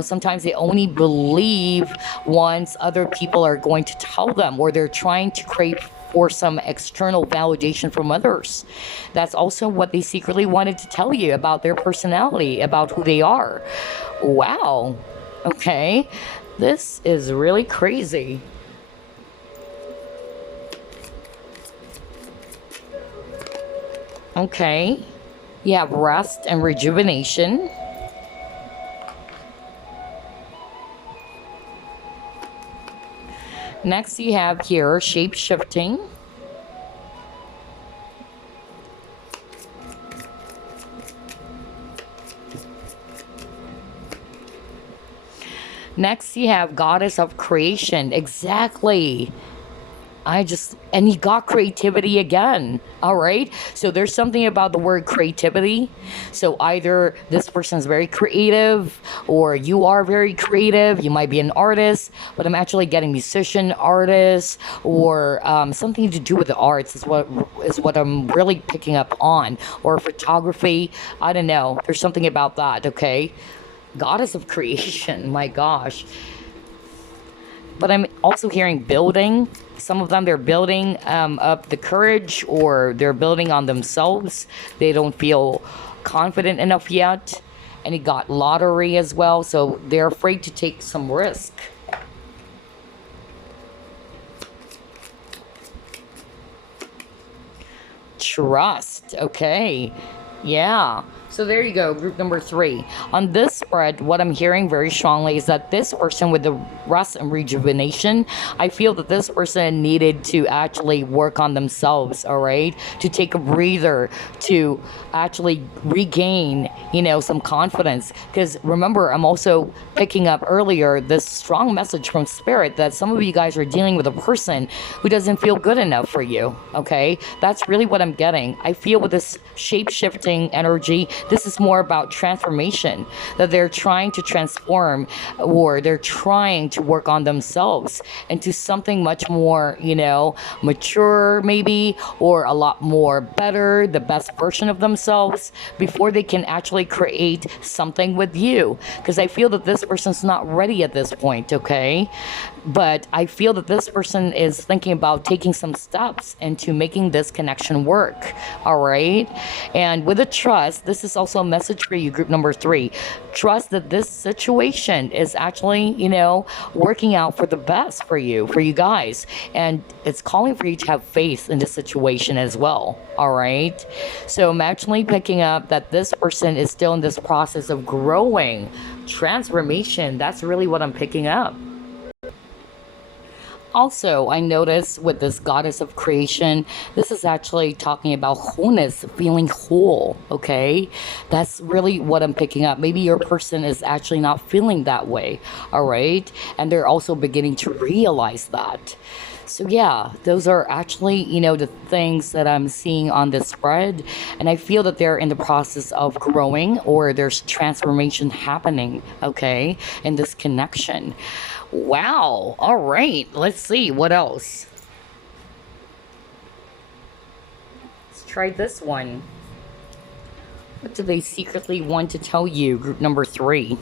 Sometimes they only believe once other people are going to tell them, or they're trying to crave for some external validation from others. That's also what they secretly wanted to tell you about their personality, about who they are. Wow. Okay, this is really crazy. Okay, you have rest and rejuvenation. Next, you have here shape shifting. Next, you have goddess of creation. Exactly. And you got creativity again. All right. So there's something about the word creativity. So either this person is very creative, or you are very creative. You might be an artist, but I'm actually getting musician, artist, or something to do with the arts is what I'm really picking up on, or photography. I don't know. There's something about that. Okay. Goddess of creation. My gosh. But I'm also hearing building. Some of them, they're building up the courage, or they're building on themselves. They don't feel confident enough yet. And you got lottery as well. So they're afraid to take some risk. Trust. Okay. Yeah. So there you go, group number 3. On this spread, what I'm hearing very strongly is that this person with the rest and rejuvenation, I feel that this person needed to actually work on themselves, all right? To take a breather, to actually regain, some confidence. Because remember, I'm also picking up earlier this strong message from Spirit that some of you guys are dealing with a person who doesn't feel good enough for you, okay? That's really what I'm getting. I feel with this shape-shifting energy, this is more about transformation, that they're trying to transform, or they're trying to work on themselves into something much more, mature maybe, or a lot more better, the best version of themselves, before they can actually create something with you. Because I feel that this person's not ready at this point, okay? but I feel that this person is thinking about taking some steps into making this connection work. All right. And with a trust, this is also a message for you, group number 3. Trust that this situation is actually, working out for the best for you guys. And it's calling for you to have faith in the situation as well. All right. So I'm actually picking up that this person is still in this process of growing, transformation. That's really what I'm picking up. Also, I notice with this goddess of creation, this is actually talking about wholeness, feeling whole, okay? That's really what I'm picking up. Maybe your person is actually not feeling that way, all right? And they're also beginning to realize that. So yeah, those are actually, the things that I'm seeing on this spread. And I feel that they're in the process of growing, or there's transformation happening, okay, in this connection. Wow. All right. Let's see what else. Let's try this one. What do they secretly want to tell you, group number 3?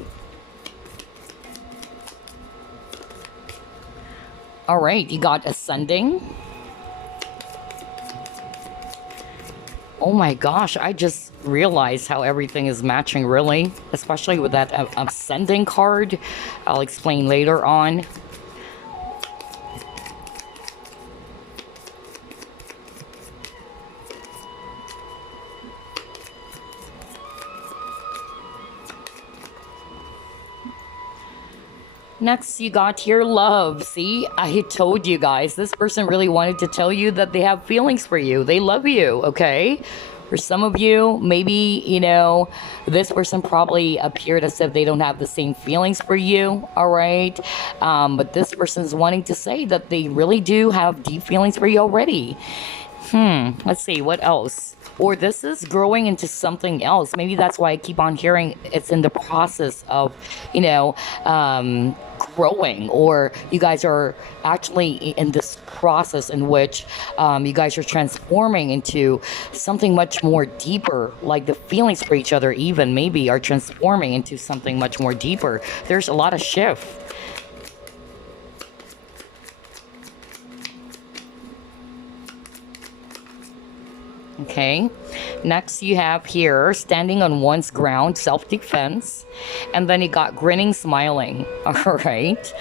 All right, you got ascending. Oh my gosh, I just realized how everything is matching, really, especially with that ascending card. I'll explain later on. Next, you got your love. See, I told you guys, this person really wanted to tell you that they have feelings for you. They love you, okay? For some of you, maybe, this person probably appeared as if they don't have the same feelings for you, all right? But this person's wanting to say that they really do have deep feelings for you already. Let's see, what else? Or this is growing into something else. Maybe that's why I keep on hearing it's in the process of, growing, or you guys are actually in this process in which you guys are transforming into something much more deeper, like the feelings for each other even maybe are transforming into something much more deeper. There's a lot of shift. Okay, next you have here standing on one's ground, self-defense, and then you got grinning, smiling. All right.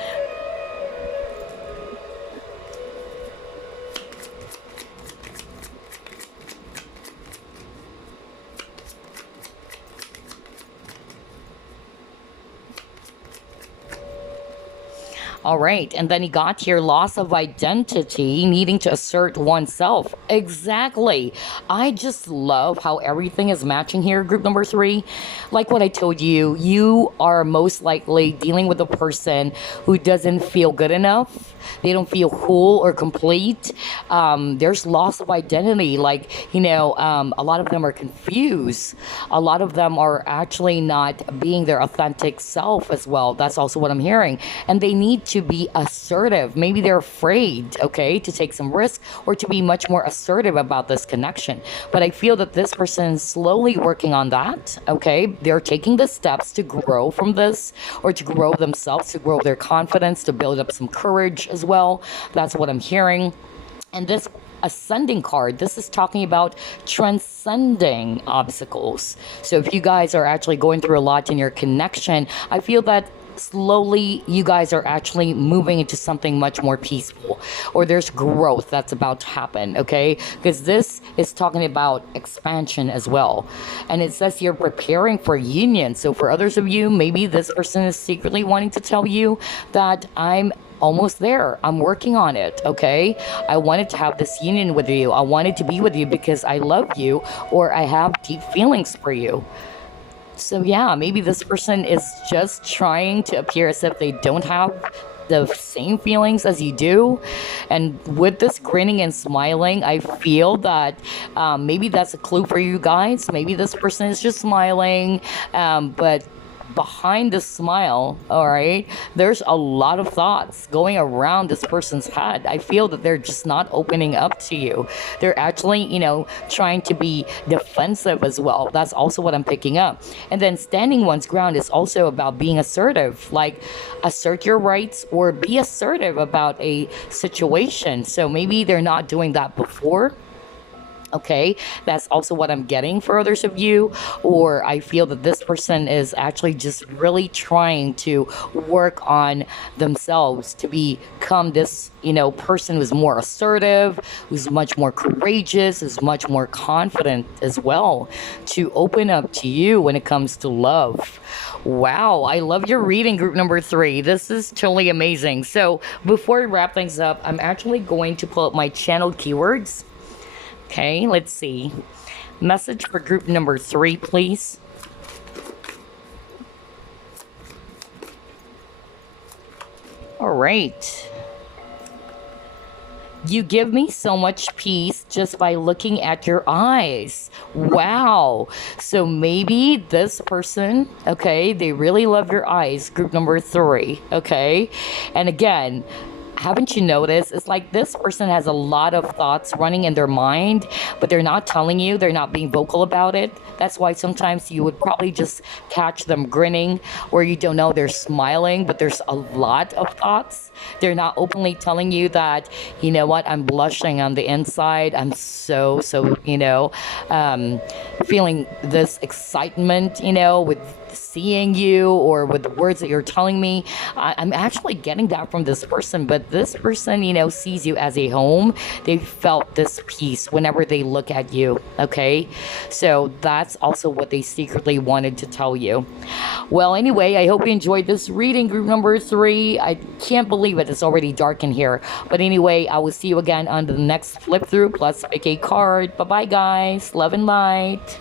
All right, and then you got here loss of identity, needing to assert oneself. Exactly. I just love how everything is matching here, group number 3. Like what I told you, you are most likely dealing with a person who doesn't feel good enough. They don't feel whole or complete. There's loss of identity. Like, a lot of them are confused. A lot of them are actually not being their authentic self as well. That's also what I'm hearing. And they need to be assertive. Maybe they're afraid, okay, to take some risk or to be much more assertive about this connection. But I feel that this person is slowly working on that, okay? They're taking the steps to grow from this, or to grow themselves, to grow their confidence, to build up some courage as well. That's what I'm hearing. And this ascending card, this is talking about transcending obstacles. So if you guys are actually going through a lot in your connection, I feel that slowly you guys are actually moving into something much more peaceful, or there's growth that's about to happen, okay? Because this is talking about expansion as well, and it says you're preparing for union. So for others of you, maybe this person is secretly wanting to tell you that I'm almost there, I'm working on it, okay? I wanted to have this union with you. I wanted to be with you because I love you, or I have deep feelings for you. So yeah, maybe this person is just trying to appear as if they don't have the same feelings as you do. And with this grinning and smiling, I feel that maybe that's a clue for you guys. Maybe this person is just smiling, but behind the smile, all right, there's a lot of thoughts going around this person's head. I feel that they're just not opening up to you. They're actually, trying to be defensive as well. That's also what I'm picking up. And then standing one's ground is also about being assertive, like assert your rights or be assertive about a situation. So maybe they're not doing that before. Okay, that's also what I'm getting for others of you. Or I feel that this person is actually just really trying to work on themselves to become this, person who's more assertive, who's much more courageous, who's much more confident as well, to open up to you when it comes to love. Wow, I love your reading, group number 3. This is totally amazing. So before we wrap things up, I'm actually going to pull up my channeled keywords. Okay, let's see. Message for group number 3, please. All right. You give me so much peace just by looking at your eyes. Wow. So maybe this person, okay, they really love your eyes, group number 3, okay? And again, haven't you noticed? It's like this person has a lot of thoughts running in their mind, but they're not telling you, they're not being vocal about it. That's why sometimes you would probably just catch them grinning, or you don't know they're smiling, but there's a lot of thoughts. They're not openly telling you that, you know what, I'm blushing on the inside. I'm so, feeling this excitement, with seeing you or with the words that you're telling me. I'm actually getting that from this person, but this person, sees you as a home. They felt this peace whenever they look at you, okay? So that's also what they secretly wanted to tell you. Well, anyway, I hope you enjoyed this reading, group number 3. I can't believe it. It's already dark in here. But anyway, I will see you again on the next flip through plus pick a card. Bye-bye, guys. Love and light.